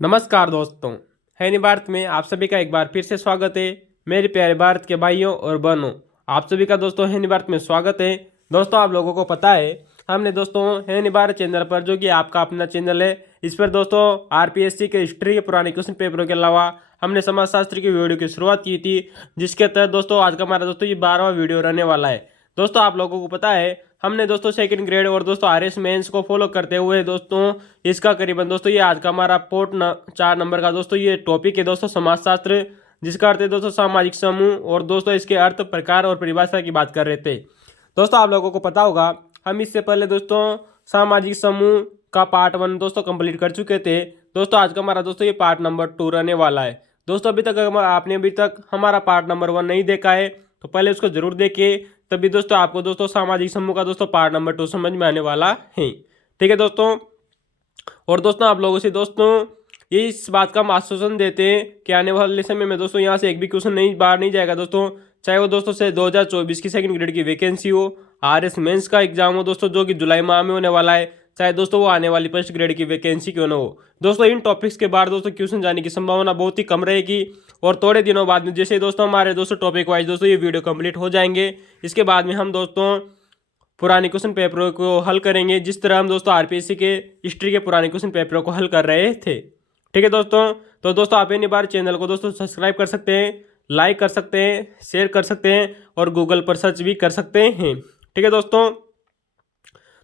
नमस्कार दोस्तों, हैनी भारत में आप सभी का एक बार फिर से स्वागत है। मेरे प्यारे भारत के भाइयों और बहनों, आप सभी का दोस्तों हैनी भारत में स्वागत है। दोस्तों, आप लोगों को पता है हमने दोस्तों हैनी भारत चैनल पर, जो कि आपका अपना चैनल है, इस पर दोस्तों आरपीएससी के हिस्ट्री के पुराने क्वेश्चन पेपरों के अलावा हमने समाजशास्त्र की वीडियो की शुरुआत की थी, जिसके तहत दोस्तों आज का हमारा दोस्तों ये 12वां वीडियो रहने वाला है। दोस्तों, आप लोगों को पता है हमने दोस्तों सेकंड ग्रेड और दोस्तों आरएस मेंस को फॉलो करते हुए दोस्तों इसका करीबन दोस्तों ये आज का हमारा 4 नंबर का दोस्तों ये टॉपिक है दोस्तों समाजशास्त्र, जिसका अर्थ है दोस्तों सामाजिक समूह। और दोस्तों इसके अर्थ, प्रकार और परिभाषा की बात कर रहे थे। दोस्तों, आप लोगों को पता होगा हम इससे पहले दोस्तों सामाजिक समूह का पार्ट 1 दोस्तों कंप्लीट कर चुके थे। दोस्तों आज का हमारा दोस्तों ये पार्ट नंबर 2 रहने वाला है। दोस्तों आपने अभी तक हमारा पार्ट नंबर 1 नहीं देखा है तो पहले उसको जरूर देखिए, तभी दोस्तों आपको दोस्तों सामाजिक समूह का दोस्तों पार्ट नंबर 2 समझ में आने वाला है। ठीक है दोस्तों। और दोस्तों आप लोगों से दोस्तों ये इस बात का हम आश्वासन देते हैं कि आने वाले समय में दोस्तों यहाँ से एक भी क्वेश्चन नहीं बाहर नहीं जाएगा दोस्तों, चाहे वो दोस्तों से 2024 की सेकंड ग्रेड की वैकेंसी हो, आरएस मेंस का एग्जाम हो दोस्तों जो कि जुलाई माह में होने वाला है, चाहे दोस्तों वो आने वाली फर्स्ट ग्रेड की वैकेंसी क्यों ना हो। दोस्तों इन टॉपिक्स के बाद दोस्तों क्वेश्चन जाने की संभावना बहुत ही कम रहेगी। और थोड़े दिनों बाद में जैसे दोस्तों हमारे दोस्तों टॉपिक वाइज दोस्तों ये वीडियो कंप्लीट हो जाएंगे, इसके बाद में हम दोस्तों पुराने क्वेश्चन पेपरों को हल करेंगे, जिस तरह हम दोस्तों आरपीएससी के हिस्ट्री के पुराने क्वेश्चन पेपरों को हल कर रहे थे। ठीक है दोस्तों। तो दोस्तों आप इन बार चैनल को दोस्तों सब्सक्राइब कर सकते हैं, लाइक कर सकते हैं, शेयर कर सकते हैं और गूगल पर सर्च भी कर सकते हैं। ठीक है दोस्तों।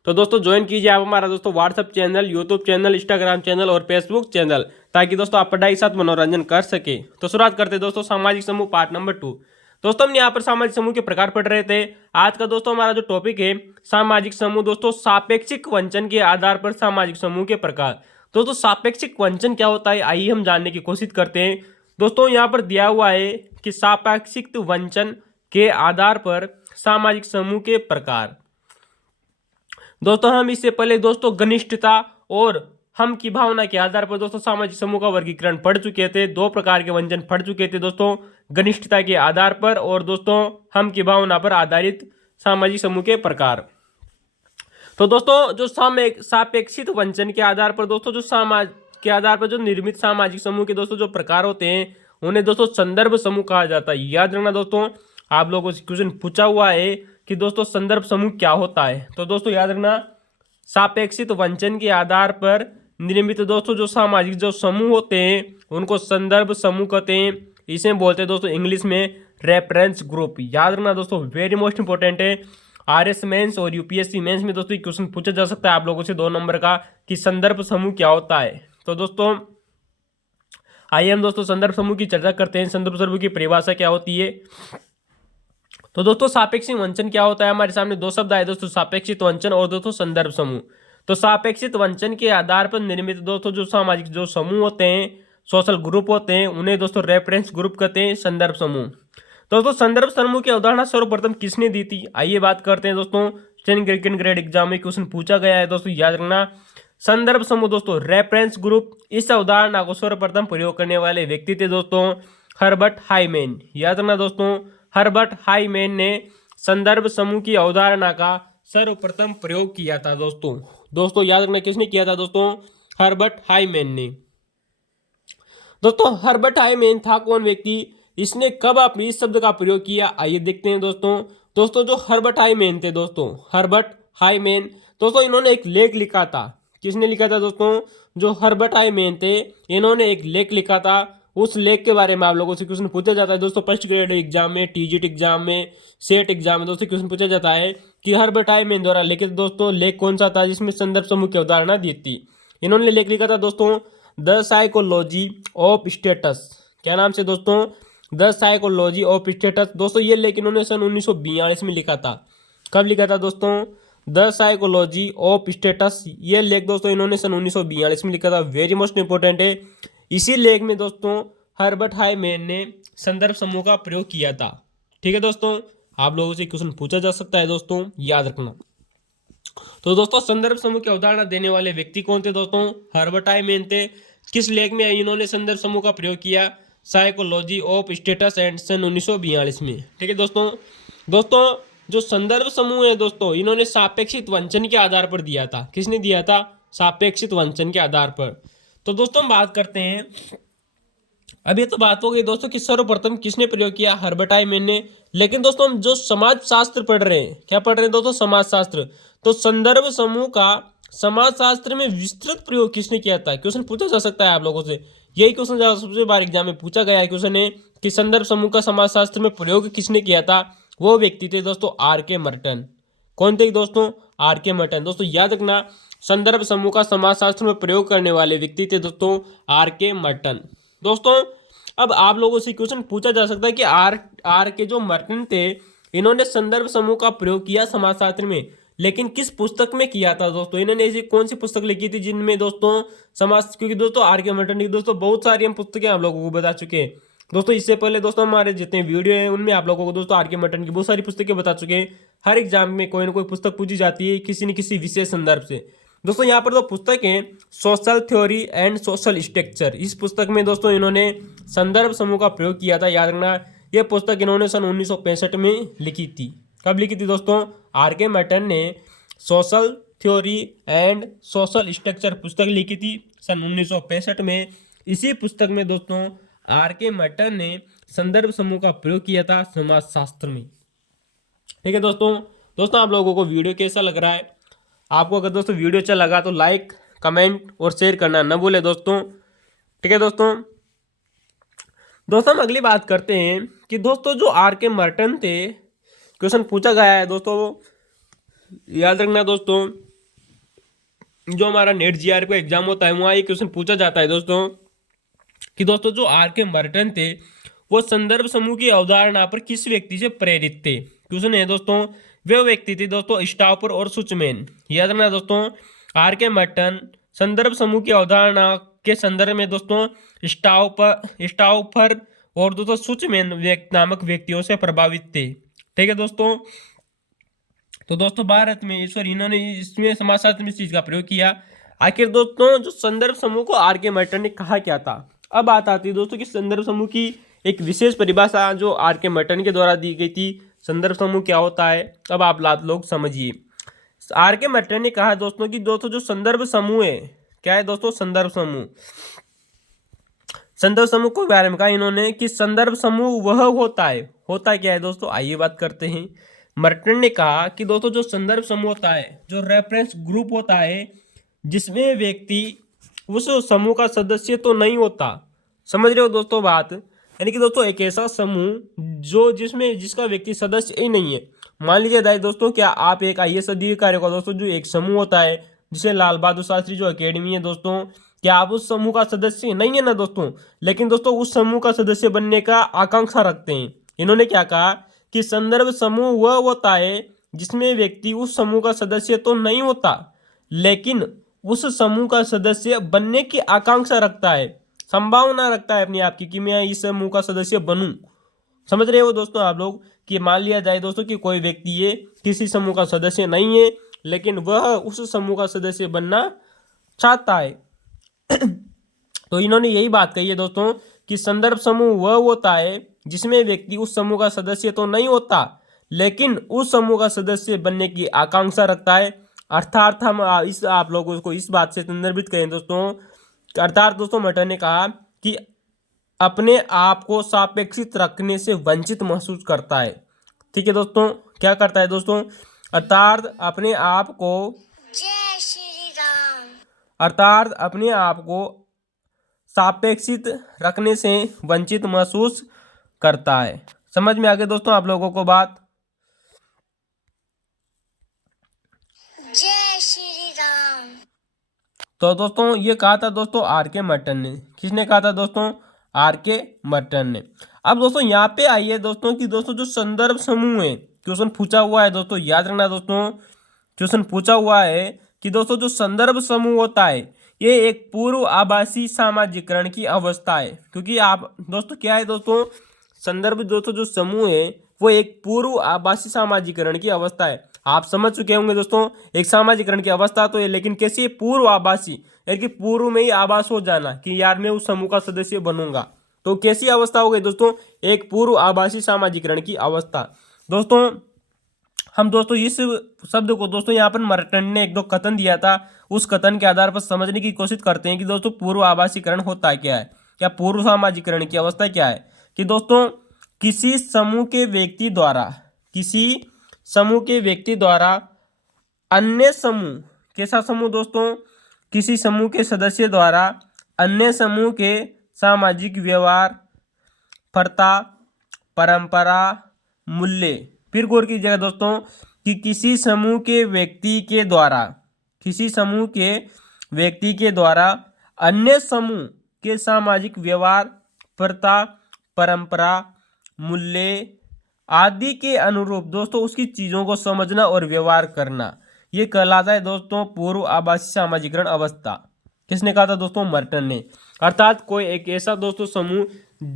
तो दोस्तों ज्वाइन कीजिए आप हमारा दोस्तों WhatsApp channel, YouTube channel, Instagram channel और फेसबुक चैनल, ताकि दोस्तों आप पढ़ाई के साथ मनोरंजन कर सके। तो शुरुआत करते हैं दोस्तों सामाजिक समूह पार्ट नंबर 2। दोस्तों हमने यहाँ पर सामाजिक समूह के प्रकार पढ़ रहे थे। आज का दोस्तों हमारा जो टॉपिक है सामाजिक समूह दोस्तों सापेक्षिक वंचन के आधार पर सामाजिक समूह के प्रकार। दोस्तों सापेक्षिक वंचन क्या होता है आइए हम जानने की कोशिश करते हैं। दोस्तों यहाँ पर दिया हुआ है कि सापेक्षिक वंचन के आधार पर सामाजिक समूह के प्रकार। दोस्तों हम इससे पहले दोस्तों घनिष्ठता और हम की भावना के आधार पर दोस्तों सामाजिक समूह का वर्गीकरण पढ़ चुके थे। 2 प्रकार के वंचन पढ़ चुके थे दोस्तों, घनिष्ठता के आधार पर और दोस्तों हम की भावना पर आधारित सामाजिक समूह के प्रकार। तो दोस्तों जो सापेक्षित वंचन के आधार पर दोस्तों जो समाज के आधार पर जो निर्मित सामाजिक समूह के दोस्तों जो प्रकार होते हैं उन्हें दोस्तों संदर्भ समूह कहा जाता है। याद रखना दोस्तों, आप लोगों से क्वेश्चन पूछा हुआ है कि दोस्तों संदर्भ समूह क्या होता है। तो दोस्तों याद रखना, सापेक्षित वंचन के आधार पर निर्मित दोस्तों जो सामाजिक जो समूह होते हैं उनको संदर्भ समूह कहते हैं। इसे बोलते हैं दोस्तों इंग्लिश में रेफरेंस ग्रुप। याद रखना दोस्तों, वेरी मोस्ट इंपॉर्टेंट है। आरएस मेंस और यूपीएससी मेंस में दोस्तों क्वेश्चन पूछा जा सकता है आप लोगों से 2 नंबर का कि संदर्भ समूह क्या होता है। तो दोस्तों आइए हम दोस्तों संदर्भ समूह की चर्चा करते हैं। संदर्भ समूह की परिभाषा क्या होती है। तो दोस्तों सापेक्षिक वंचन क्या होता है, हमारे सामने 2 शब्द आए दोस्तों, सापेक्षित वंचन और दोस्तों संदर्भ समूह। तो सापेक्षित वंचन के आधार पर निर्मित दोस्तों जो सामाजिक जो समूह होते हैं, सोशल ग्रुप होते हैं, उन्हें दोस्तों रेफरेंस ग्रुप कहते हैं, संदर्भ समूह। दोस्तों संदर्भ समूह की अवधारणा सर्वप्रथम किसने दी थी आइए बात करते हैं दोस्तों। सेकंड ग्रेड एग्जाम में क्वेश्चन पूछा गया है दोस्तों, याद रखना संदर्भ समूह दोस्तों रेफरेंस ग्रुप, इस अवधारणा को सर्वप्रथम प्रयोग करने वाले व्यक्ति थे दोस्तों हर्बर्ट हाइमेन। याद रखना दोस्तों, हर्बर्ट हाइमेन ने संदर्भ समूह की अवधारणा का सर्वप्रथम प्रयोग किया था दोस्तों। दोस्तों याद रखना किसने किया था दोस्तों, हर्बर्ट हाइमेन ने। दोस्तों हर्बर्ट हाइमेन था कौन व्यक्ति, इसने कब अपने इस शब्द का प्रयोग किया आइए देखते हैं दोस्तों। दोस्तों जो हर्बर्ट हाइमेन थे दोस्तों, हर्बर्ट हाइमेन दोस्तों इन्होंने एक लेख लिखा था। किसने लिखा था दोस्तों, जो हर्बर्ट हाइमेन थे इन्होंने एक लेख लिखा था। उस लेख के बारे में आप लोगों से क्वेश्चन पूछा जाता है दोस्तों फर्स्ट ग्रेड एग्जाम में, टीजीटी एग्जाम में, सेट एग्जाम में दोस्तों क्वेश्चन पूछा जाता है कि हर्बर्ट हाइमेन द्वारा लिखित दोस्तों लेख कौन सा था जिसमें संदर्भ समूह की अवधारणा दी थी। इन्होंने लेख लिखा था दोस्तों द साइकोलॉजी ऑफ स्टेटस। क्या नाम से दोस्तों, द साइकोलॉजी ऑफ स्टेटस। दोस्तों ये लेख इन्होंने सन 1942 में लिखा था। कब लिखा था दोस्तों, द साइकोलॉजी ऑफ स्टेटस। ये लेख दोस्तों इन्होंने सन 1942 में लिखा था, वेरी मोस्ट इंपॉर्टेंट है। इसी लेख में दोस्तों हर्बर्ट हाइमेन ने संदर्भ समूह का प्रयोग किया था। ठीक है दोस्तों, आप लोगों से क्वेश्चन पूछा जा सकता है दोस्तों, याद रखना। तो दोस्तों संदर्भ समूह की अवधारणा देने वाले व्यक्ति कौन थे दोस्तों, हर्बर्ट हाइमेन थे। किस लेख में इन्होंने संदर्भ समूह का प्रयोग किया, साइकोलॉजी ऑफ स्टेटस एंड सन 1942 में। ठीक है दोस्तों। दोस्तों जो संदर्भ समूह है दोस्तों इन्होंने सापेक्षित वंचन के आधार पर दिया था। किसने दिया था, सापेक्षित वंचन के आधार पर। तो दोस्तों हम बात करते हैं, अभी तो बात हो गई दोस्तों कि सर्वप्रथम किसने प्रयोग किया, हर्बर्ट आइमैन ने। लेकिन दोस्तों हम जो समाज शास्त्र पढ़ रहे हैं, क्या पढ़ रहे हैं दोस्तों, समाज शास्त्र। तो संदर्भ समूह का समाज शास्त्र में विस्तृत प्रयोग किसने किया था, क्वेश्चन पूछा जा सकता है आप लोगों से। यही क्वेश्चन सबसे बार एग्जाम में पूछा गया है क्वेश्चन है कि संदर्भ समूह का समाज शास्त्र में प्रयोग किसने किया था। वो व्यक्ति थे दोस्तों आर के मर्टन। कौन थे दोस्तों, आर के मर्टन। दोस्तों याद रखना, संदर्भ समूह का समाजशास्त्र में प्रयोग करने वाले व्यक्ति थे दोस्तों आर के मर्टन। दोस्तों अब आप लोगों से क्वेश्चन पूछा जा सकता है कि आर के जो मर्टन थे, इन्होंने संदर्भ समूह का प्रयोग किया समाजशास्त्र में, लेकिन किस पुस्तक में किया था दोस्तों। इन्होंने ऐसी कौन सी पुस्तक लिखी थी जिनमें दोस्तों समाज, क्योंकि दोस्तों आर के मर्टन की दोस्तों बहुत सारी हम पुस्तकें आप लोगों को बता चुके हैं दोस्तों। इससे पहले दोस्तों हमारे जितने वीडियो हैं उनमें आप लोगों को दोस्तों आर के मर्टन की बहुत सारी पुस्तकें बता चुके हैं। हर एग्जाम में कोई ना कोई पुस्तक पूछी जाती है किसी न किसी विशेष संदर्भ से। दोस्तों यहाँ पर दो पुस्तक हैं, social theory and social structure. इस पुस्तक में दोस्तों इन्होंने संदर्भ समूह का प्रयोग किया था। याद रखना, यह पुस्तक इन्होंने सन 1965 में लिखी थी। कब लिखी थी दोस्तों, आर के मर्टन ने social theory and social structure पुस्तक लिखी थी सन 1965 में। इसी पुस्तक में दोस्तों आर के मर्टन ने संदर्भ समूह का प्रयोग किया था समाजशास्त्र में। ठीक है दोस्तों आप लोगों को वीडियो कैसा लग रहा है। आपको अगर दोस्तों वीडियो अच्छा लगा तो लाइक कमेंट और शेयर करना न भूले दोस्तों। ठीक है दोस्तों हम अगली बात करते हैं कि दोस्तों जो आर के मर्टन थे, क्वेश्चन पूछा गया है दोस्तों, याद रखना दोस्तों, जो हमारा नेट जीआर का एग्जाम होता है वहाँ ये क्वेश्चन पूछा जाता है दोस्तों कि दोस्तों जो आर के मर्टन थे वो संदर्भ समूह की अवधारणा पर किस व्यक्ति से प्रेरित थे। क्वेश्चन है दोस्तों, वे व्यक्ति थे दोस्तों स्टाउपर और सुचमैन। याद रखना दोस्तों, आर के मर्टन संदर्भ समूह की अवधारणा के संदर्भ में दोस्तों स्टाउपर और दोस्तों सुचमैन नामक व्यक्तियों से प्रभावित थे। ठीक है दोस्तों, तो दोस्तों भारत में ईश्वर इन्होंने इसमें समाजशास्त्र में इस चीज का प्रयोग किया। आखिर दोस्तों जो संदर्भ समूह को आर के मर्टन ने कहा क्या था। अब बात आती है दोस्तों कि संदर्भ समूह की एक विशेष परिभाषा जो आर के मर्टन के द्वारा दी गई थी। संदर्भ समूह क्या होता है, अब आप लोग समझिए। आर के मर्टन ने कहा दोस्तों कि दोस्तों जो संदर्भ समूह है, क्या है दोस्तों, संदर्भ समूह। संदर्भ समूह को बारे में कहा इन्होंने कि संदर्भ समूह वह होता क्या है दोस्तों, आइए बात करते हैं। मर्टन ने कहा कि दोस्तों जो संदर्भ समूह होता है, जो रेफरेंस ग्रुप होता है, जिसमें व्यक्ति उस समूह का सदस्य तो नहीं होता। समझ रहे हो दोस्तों बात, यानी कि दोस्तों एक ऐसा समूह जो जिसका व्यक्ति सदस्य ही नहीं है। मान लीजिए दाई दोस्तों, क्या आप एक आईएएस अधिकारी का दोस्तों जो एक समूह होता है जिसे लाल बहादुर शास्त्री जो अकेडमी है दोस्तों, क्या आप उस समूह का सदस्य नहीं है ना दोस्तों, लेकिन दोस्तों उस समूह का सदस्य बनने का आकांक्षा रखते हैं। इन्होंने क्या कहा कि संदर्भ समूह वह होता है जिसमें व्यक्ति उस समूह का सदस्य तो नहीं होता, लेकिन उस समूह का सदस्य बनने की आकांक्षा रखता है, संभावना रखता है अपने आप की कि मैं इस समूह का सदस्य बनूं। समझ रहे हो दोस्तों आप लोग, कि मान लिया जाए दोस्तों कि कोई व्यक्ति ये किसी समूह का सदस्य नहीं है, लेकिन वह उस समूह का सदस्य बनना चाहता है। तो इन्होंने यही बात कही है दोस्तों कि संदर्भ समूह वह होता है जिसमें व्यक्ति उस समूह का सदस्य तो नहीं होता, लेकिन उस समूह का सदस्य बनने की आकांक्षा रखता है। अर्थात हम आप लोगों को इस बात से संदर्भित करें दोस्तों, अर्थात दोस्तों मर्टन ने कहा कि अपने आप को सापेक्षित रखने से वंचित महसूस करता है। ठीक है दोस्तों, क्या करता है दोस्तों, अर्थात अपने आप को, जय श्री राम, अर्थात अपने आप को सापेक्षित रखने से वंचित महसूस करता है। समझ में आ गया दोस्तों आप लोगों को बात। जय श्री राम। तो दोस्तों ये कहा था दोस्तों आर के मर्टन ने। किसने कहा था दोस्तों, आर के मर्टन ने। अब दोस्तों यहाँ पे आइए दोस्तों कि दोस्तों जो संदर्भ समूह है, क्वेश्चन पूछा हुआ है दोस्तों, याद रखना दोस्तों, क्वेश्चन पूछा हुआ है कि दोस्तों जो संदर्भ समूह होता है ये एक पूर्व आभासी सामाजिकरण की अवस्था है। क्योंकि आप दोस्तों क्या है दोस्तों, संदर्भ दोस्तों जो समूह है वो एक पूर्व आभासी सामाजिकरण की अवस्था है। आप समझ चुके होंगे दोस्तों, एक सामाजिकरण की अवस्था तो है, लेकिन कैसी पूर्व आभासी, यानी कि पूर्व में ही आभास हो जाना कि यार मैं उस समूह का सदस्य बनूंगा। तो कैसी अवस्था हो गई दोस्तों, एक पूर्व आभासी सामाजिकरण की अवस्था। दोस्तों हम दोस्तों इस शब्द को दोस्तों यहाँ पर मर्टन ने एक दो कथन दिया था, उस कथन के आधार पर समझने की कोशिश करते हैं कि दोस्तों पूर्व आभासीकरण होता क्या है, या पूर्व सामाजिकरण की अवस्था क्या है। कि दोस्तों किसी समूह के व्यक्ति द्वारा, किसी समूह के व्यक्ति द्वारा अन्य समूह, कैसा समूह दोस्तों, किसी समूह के सदस्य द्वारा अन्य समूह के सामाजिक व्यवहार, प्रथा, परंपरा, मूल्य। फिर गौर कीजिएगा दोस्तों कि किसी समूह के व्यक्ति के द्वारा, किसी समूह के व्यक्ति के द्वारा अन्य समूह के सामाजिक व्यवहार, प्रथा, परंपरा, मूल्य आदि के अनुरूप दोस्तों उसकी चीजों को समझना और व्यवहार करना, ये कहलाता है दोस्तों पूर्व आभासी सामाजिकरण अवस्था। किसने कहा था दोस्तों? मर्टन ने। अर्थात कोई एक ऐसा दोस्तों समूह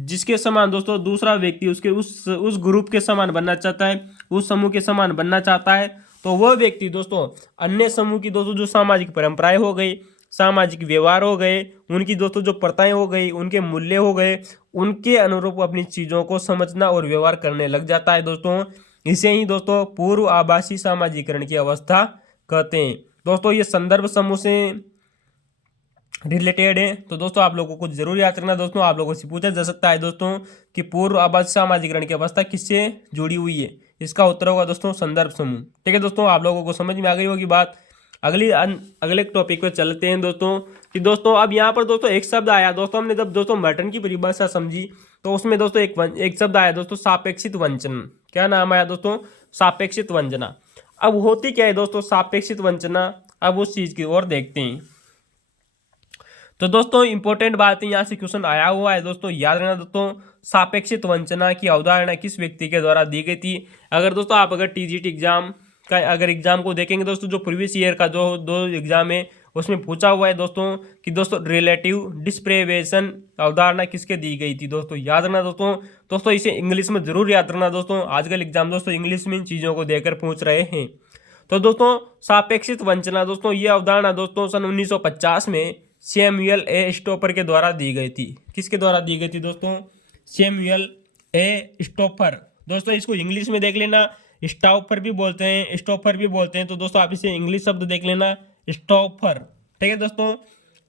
जिसके समान दोस्तों दूसरा व्यक्ति उसके उस ग्रुप के समान बनना चाहता है, उस समूह के समान बनना चाहता है, तो वह व्यक्ति दोस्तों अन्य समूह की दोस्तों जो सामाजिक परंपराएं हो गई, सामाजिक व्यवहार हो गए, उनकी दोस्तों जो प्रथाएं हो गई, उनके मूल्य हो गए, उनके अनुरूप अपनी चीजों को समझना और व्यवहार करने लग जाता है दोस्तों। इसे ही दोस्तों पूर्व आभासी सामाजिकरण की अवस्था कहते हैं। दोस्तों ये संदर्भ समूह से रिलेटेड है, तो दोस्तों आप लोगों को जरूर याद रखना दोस्तों। आप लोगों से पूछा जा सकता है दोस्तों कि पूर्व आभासी सामाजिकरण की अवस्था किससे जुड़ी हुई है, इसका उत्तर होगा दोस्तों संदर्भ समूह। ठीक है दोस्तों, आप लोगों को समझ में आ गई होगी बात। अगले टॉपिक पे चलते हैं दोस्तों। कि दोस्तों अब यहाँ पर दोस्तों एक शब्द आया दोस्तों, हमने जब दोस्तों मर्टन की परिभाषा समझी तो उसमें दोस्तों एक शब्द आया दोस्तों सापेक्षित वंचन। क्या नाम आया दोस्तों? सापेक्षित वंचना। अब होती क्या है दोस्तों सापेक्षित वंचना, अब उस चीज की ओर देखते हैं। तो दोस्तों इंपॉर्टेंट बात है, यहाँ से क्वेश्चन आया हुआ है दोस्तों, याद रखना दोस्तों। सापेक्षित वंचना की अवधारणा किस व्यक्ति के द्वारा दी गई थी? अगर दोस्तों आप अगर टीजीटी एग्जाम का अगर एग्जाम को देखेंगे दोस्तों, जो प्रीवियस ईयर का जो 2 एग्जाम है उसमें पूछा हुआ है दोस्तों कि दोस्तों रिलेटिव डिस्प्रेवेशन अवधारणा किसके दी गई थी दोस्तों, याद रखना दोस्तों। दोस्तों इसे इंग्लिश में जरूर याद रखना दोस्तों, आजकल एग्जाम दोस्तों इंग्लिश में इन चीज़ों को देकर पूछ रहे हैं। तो दोस्तों सापेक्षित वंचना दोस्तों ये अवधारणा दोस्तों सन 1950 में सैमुअल ए स्टोपर के द्वारा दी गई थी। किसके द्वारा दी गई थी दोस्तों? Samuel A स्टोपर। दोस्तों इसको इंग्लिश में देख लेना, स्टॉपर भी बोलते हैं, स्टोपर भी बोलते हैं, तो दोस्तों आप इसे इंग्लिश शब्द देख लेना स्टोपर। ठीक है दोस्तों,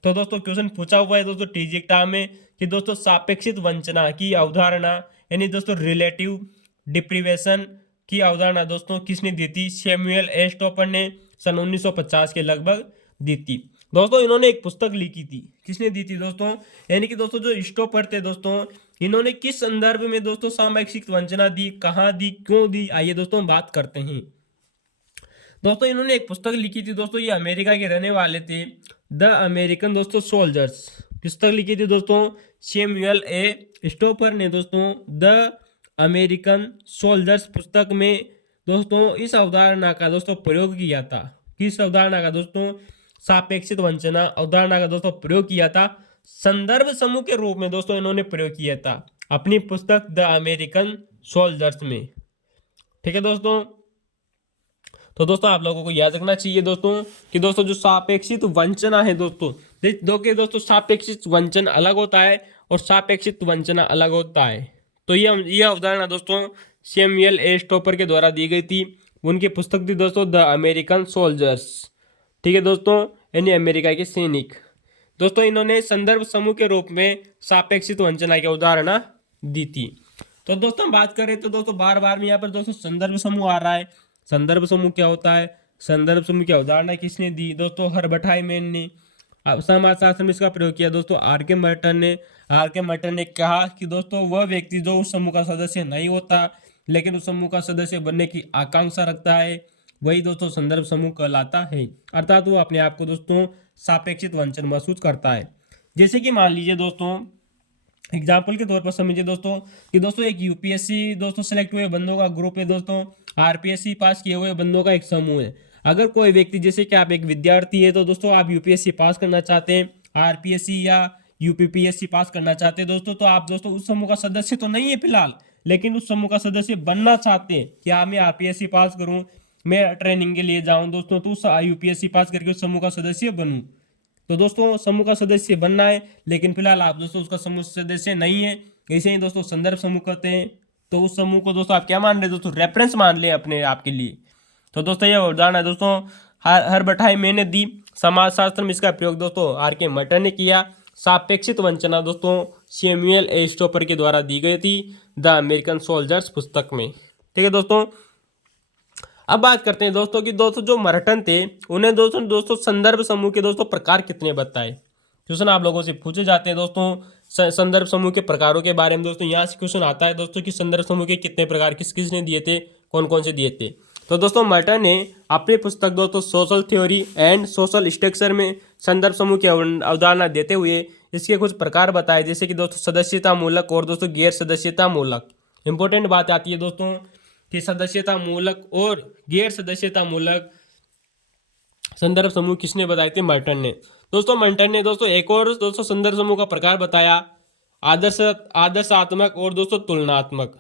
तो दोस्तों क्वेश्चन पूछा हुआ है दोस्तों टीजी एग्जाम में कि दोस्तों सापेक्षित वंचना की अवधारणा यानी दोस्तों रिलेटिव डिप्रीवेशन की अवधारणा दोस्तों किसने दी थी? सैमुअल ए स्टोपर ने सन 1950 के लगभग दी थी दोस्तों। इन्होंने एक पुस्तक लिखी थी, किसने दी थी दोस्तों? यानी कि दोस्तों जो स्टोपर थे दोस्तों, इन्होंने किस संदर्भ में दोस्तों सापेक्षित वंचना दी, कहाँ दी, क्यों दी, आइए दोस्तों बात करते हैं। दोस्तों इन्होंने एक पुस्तक लिखी थी दोस्तों, ये अमेरिका के रहने वाले थे, द अमेरिकन दोस्तों सोल्जर्स। पुस्तक लिखी थी दोस्तों सैमुअल ए स्टोपर ने दोस्तों, द अमेरिकन सोल्जर्स पुस्तक में दोस्तों इस अवधारणा का दोस्तों प्रयोग किया था। किस अवधारणा का दोस्तों? सापेक्षित वंचना अवधारणा का दोस्तों प्रयोग किया था, संदर्भ समूह के रूप में दोस्तों इन्होंने प्रयोग किया था अपनी पुस्तक द अमेरिकन सोल्जर्स में। ठीक है दोस्तों, तो दोस्तों आप लोगों को याद रखना चाहिए दोस्तों कि दोस्तों जो सापेक्षित वंचना है दोस्तों सापेक्षित वंचन अलग होता है और सापेक्षित वंचना अलग होता है। तो ये अवधारणा दोस्तों सैमुअल ए स्टोपर के द्वारा दी गई थी, उनकी पुस्तक थी दोस्तों द अमेरिकन सोल्जर्स। ठीक है दोस्तों, यानी अमेरिका के सैनिक। दोस्तों इन्होंने संदर्भ समूह के रूप में सापेक्षित वंचना की अवधारणा दी थी। तो दोस्तों हम बात करें तो दोस्तों बार बार में यहाँ पर दोस्तों संदर्भ समूह आ रहा है। संदर्भ समूह क्या होता है? संदर्भ समूह की अवधारणा किसने दी दोस्तों? हर्बर्टाइमैन ने। समाजशास्त्र में इसका प्रयोग किया दोस्तों आर के मर्टन ने कहा कि दोस्तों वह व्यक्ति जो उस समूह का सदस्य नहीं होता लेकिन उस समूह का सदस्य बनने की आकांक्षा रखता है, वही दोस्तों संदर्भ समूह कहलाता है। अर्थात वो अपने आप को दोस्तों सापेक्षित वंचन महसूस करता है। जैसे कि मान लीजिए दोस्तों एग्जाम्पल के तौर पर समझिए दोस्तों कि दोस्तों एक यूपीएससी दोस्तों सेलेक्ट हुए बंदों का ग्रुप है दोस्तों, आरपीएससी पास किए हुए बंदों का एक समूह है। अगर कोई व्यक्ति जैसे कि आप एक विद्यार्थी है तो दोस्तों आप यूपीएससी पास करना चाहते हैं, आरपीएससी या यूपीपीएससी पास करना चाहते हैं दोस्तों, तो आप दोस्तों उस समूह का सदस्य तो नहीं है फिलहाल, लेकिन उस समूह का सदस्य बनना चाहते हैं। क्या मैं आरपीएससी पास करूं, मैं ट्रेनिंग के लिए जाऊं दोस्तों, तो उस यूपीएससी पास करके उस समूह का सदस्य बनूं। तो दोस्तों समूह का सदस्य बनना है, लेकिन फिलहाल आप दोस्तों उसका समूह सदस्य नहीं है, ऐसे ही दोस्तों संदर्भ समूह कहते हैं। तो उस समूह को दोस्तों आप क्या मान रहे दोस्तों? रेफरेंस मान ले अपने आप के लिए। तो दोस्तों ये उदाहरण है दोस्तों हर्बर्ट मैंने दी। समाजशास्त्र में इसका प्रयोग दोस्तों आर.के. मटर ने किया। सापेक्षित वंचना दोस्तों सैमुअल ए. स्टोपर के द्वारा दी गई थी द अमेरिकन सोल्जर्स पुस्तक में। ठीक है दोस्तों, अब बात करते हैं दोस्तों कि दोस्तों जो मर्टन थे उन्हें दोस्तों संदर्भ समूह के दोस्तों प्रकार कितने बताए। क्वेश्चन आप लोगों से पूछे जाते हैं दोस्तों संदर्भ समूह के प्रकारों के बारे में। दोस्तों यहाँ से क्वेश्चन आता है दोस्तों कि संदर्भ समूह के कितने प्रकार किस किस ने दिए थे, कौन कौन से दिए थे। तो दोस्तों मर्टन ने अपनी पुस्तक दोस्तों social theory and social structure में संदर्भ समूह की अवधारणा देते हुए इसके कुछ प्रकार बताए, जैसे कि दोस्तों सदस्यता मूलक और दोस्तों गैर सदस्यता मूलक। इंपॉर्टेंट बात आती है दोस्तों कि सदस्यता मूलक और गैर सदस्यता मूलक संदर्भ समूह किसने बताए थे, मर्टन ने। दोस्तों मर्टन ने दोस्तों एक और दोस्तों संदर्भ समूह का प्रकार बताया, आदर्शात्मक और दोस्तों तुलनात्मक।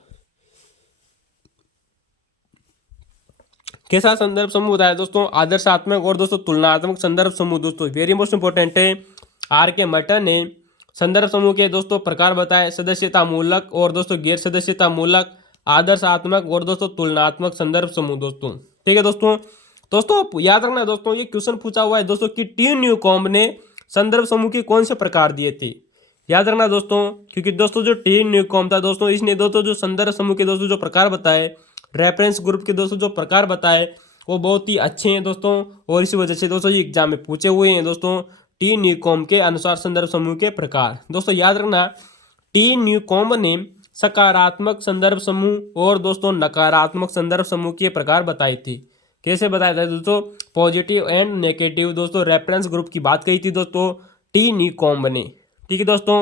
कैसा संदर्भ समूह बताया दोस्तों, आदर्शात्मक और दोस्तों तुलनात्मक संदर्भ समूह। दोस्तों वेरी मोस्ट इंपोर्टेंट है, आर.के. मर्टन ने संदर्भ समूह के दोस्तों प्रकार बताए, सदस्यता मूलक और दोस्तों गैर सदस्यता मूलक, आदर्शात्मक और दोस्तों तुलनात्मक संदर्भ समूह। दोस्तों ठीक है दोस्तों याद रखना दोस्तों ये क्वेश्चन पूछा हुआ है दोस्तों कि टी न्यूकॉम्ब ने संदर्भ समूह के कौन से प्रकार दिए थे। याद रखना दोस्तों, क्योंकि दोस्तों जो टी न्यूकॉम्ब था दोस्तों इसने दोस्तों जो संदर्भ समूह के दोस्तों जो प्रकार बताए, रेफरेंस ग्रुप के दोस्तों जो प्रकार बताए वो बहुत ही अच्छे हैं दोस्तों, और इसी वजह से दोस्तों ये एग्जाम में पूछे हुए हैं दोस्तों टी न्यूकॉम्ब के अनुसार संदर्भ समूह के प्रकार। दोस्तों याद रखना टी न्यूकॉम्ब ने सकारात्मक संदर्भ समूह और दोस्तों नकारात्मक संदर्भ समूह के प्रकार बताए थे। कैसे बताया था दोस्तों, पॉजिटिव एंड नेगेटिव दोस्तों रेफरेंस ग्रुप की बात कही थी दोस्तों टी न्यूकॉम्ब ने। ठीक है दोस्तों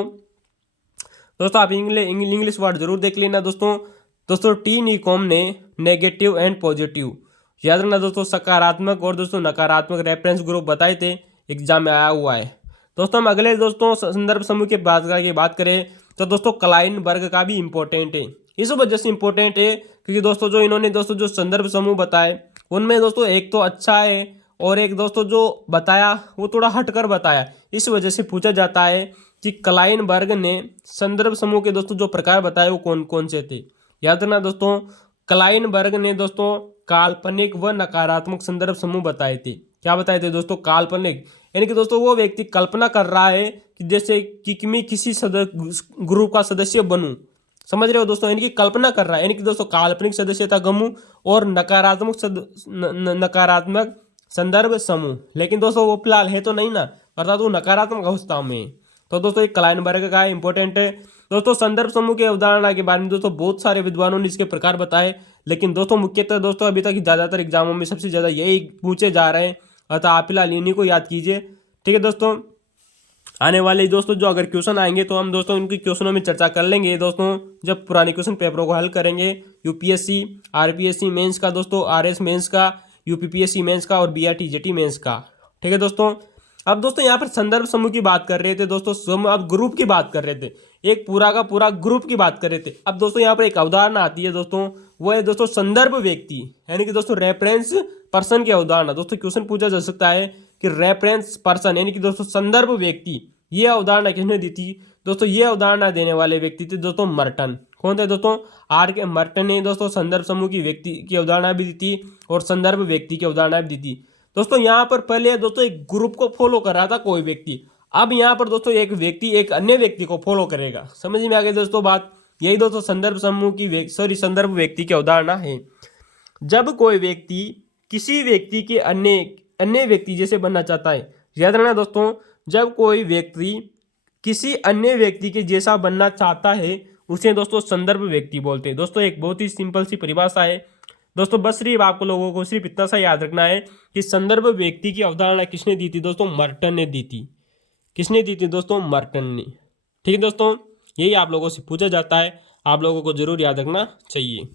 आप इंग्लिश वर्ड जरूर देख लेना दोस्तों टी न्यूकॉम्ब ने नेगेटिव एंड पॉजिटिव, याद रखना दोस्तों सकारात्मक और दोस्तों नकारात्मक रेफरेंस ग्रुप बताए थे, एग्जाम में आया हुआ है। दोस्तों हम अगले दोस्तों संदर्भ समूह के बात करें तो दोस्तों क्लाइनबर्ग का भी इंपॉर्टेंट है। इस वजह से इंपॉर्टेंट है क्योंकि दोस्तों जो इन्होंने दोस्तों जो संदर्भ समूह बताए उनमें दोस्तों एक तो अच्छा है और एक दोस्तों जो बताया वो थोड़ा हटकर बताया। इस वजह से पूछा जाता है कि क्लाइनबर्ग ने संदर्भ समूह के दोस्तों जो प्रकार बताए वो कौन कौन से थे। याद रखना दोस्तों क्लाइनबर्ग ने दोस्तों काल्पनिक व नकारात्मक संदर्भ समूह बताए थे। क्या बताए थे दोस्तों, काल्पनिक यानी कि दोस्तों वो व्यक्ति कल्पना कर रहा है कि जैसे कि मैं किसी ग्रुप का सदस्य बनूं, समझ रहे हो दोस्तों, यानी कि कल्पना कर रहा है, यानी कि दोस्तों काल्पनिक सदस्यता समूह और नकारात्मक संदर्भ समूह। लेकिन दोस्तों वो फिलहाल है तो नहीं ना, अर्थात वो नकारात्मक अवस्था में। तो दोस्तों एक क्लाइनबर्ग का इंपॉर्टेंट है। दोस्तों संदर्भ समूह के अवधारणा के बारे में दोस्तों बहुत सारे विद्वानों ने इसके प्रकार बताए, लेकिन दोस्तों मुख्यतः दोस्तों अभी तक ज़्यादातर एग्जामों में सबसे ज़्यादा यही पूछे जा रहे हैं, अतः आप फिलहाल इन्हीं को याद कीजिए। ठीक है दोस्तों, आने वाले दोस्तों जो अगर क्वेश्चन आएंगे तो हम दोस्तों उनकी क्वेश्चनों में चर्चा कर लेंगे दोस्तों, जब पुराने क्वेश्चन पेपरों को हल करेंगे, यूपीएससी आरपीएससी मेंस का दोस्तों, आरएस मेंस का, यूपीपीएससी मेंस का और बीआरटी जेटी मेंस का। ठीक है दोस्तों, अब दोस्तों यहाँ पर संदर्भ समूह की बात कर रहे थे दोस्तों, अब ग्रुप की बात कर रहे थे, एक पूरा का पूरा ग्रुप की बात कर रहे थे। अब दोस्तों यहाँ पर एक अवधारणा आती है दोस्तों, वो है दोस्तों संदर्भ व्यक्ति, यानी कि दोस्तों रेफरेंस पर्सन की अवधारणा। दोस्तों क्वेश्चन पूछा जा सकता है कि रेफरेंस पर्सन यानी कि दोस्तों संदर्भ व्यक्ति, ये अवधारणा किसने दी थी दोस्तों, ये अवधारणा देने वाले व्यक्ति थे दोस्तों मर्टन। कौन थे दोस्तों, आर.के. मर्टन ने दोस्तों संदर्भ समूह की व्यक्ति की अवधारणा भी दी थी और संदर्भ व्यक्ति की अवधारणा भी दी थी। दोस्तों यहाँ पर पहले दोस्तों एक ग्रुप को फॉलो कर रहा था कोई व्यक्ति, अब यहाँ पर दोस्तों एक व्यक्ति एक अन्य व्यक्ति को फॉलो करेगा। समझ में आ गई दोस्तों बात, यही दोस्तों संदर्भ समूह की संदर्भ व्यक्ति की अवधारणा है। जब कोई व्यक्ति किसी व्यक्ति के अन्य व्यक्ति जैसे बनना चाहता है, याद रखना दोस्तों, जब कोई व्यक्ति किसी अन्य व्यक्ति के जैसा बनना चाहता है उसे दोस्तों संदर्भ व्यक्ति बोलते हैं। दोस्तों एक बहुत ही सिंपल सी परिभाषा है दोस्तों, बस सिर्फ आपको लोगों को सिर्फ इतना सा याद रखना है कि संदर्भ व्यक्ति की अवधारणा किसने दी थी दोस्तों, मर्टन ने दी थी। किसने दी थी दोस्तों, मर्टन ने। ठीक है दोस्तों, यही आप लोगों से पूछा जाता है, आप लोगों को जरूर याद रखना चाहिए।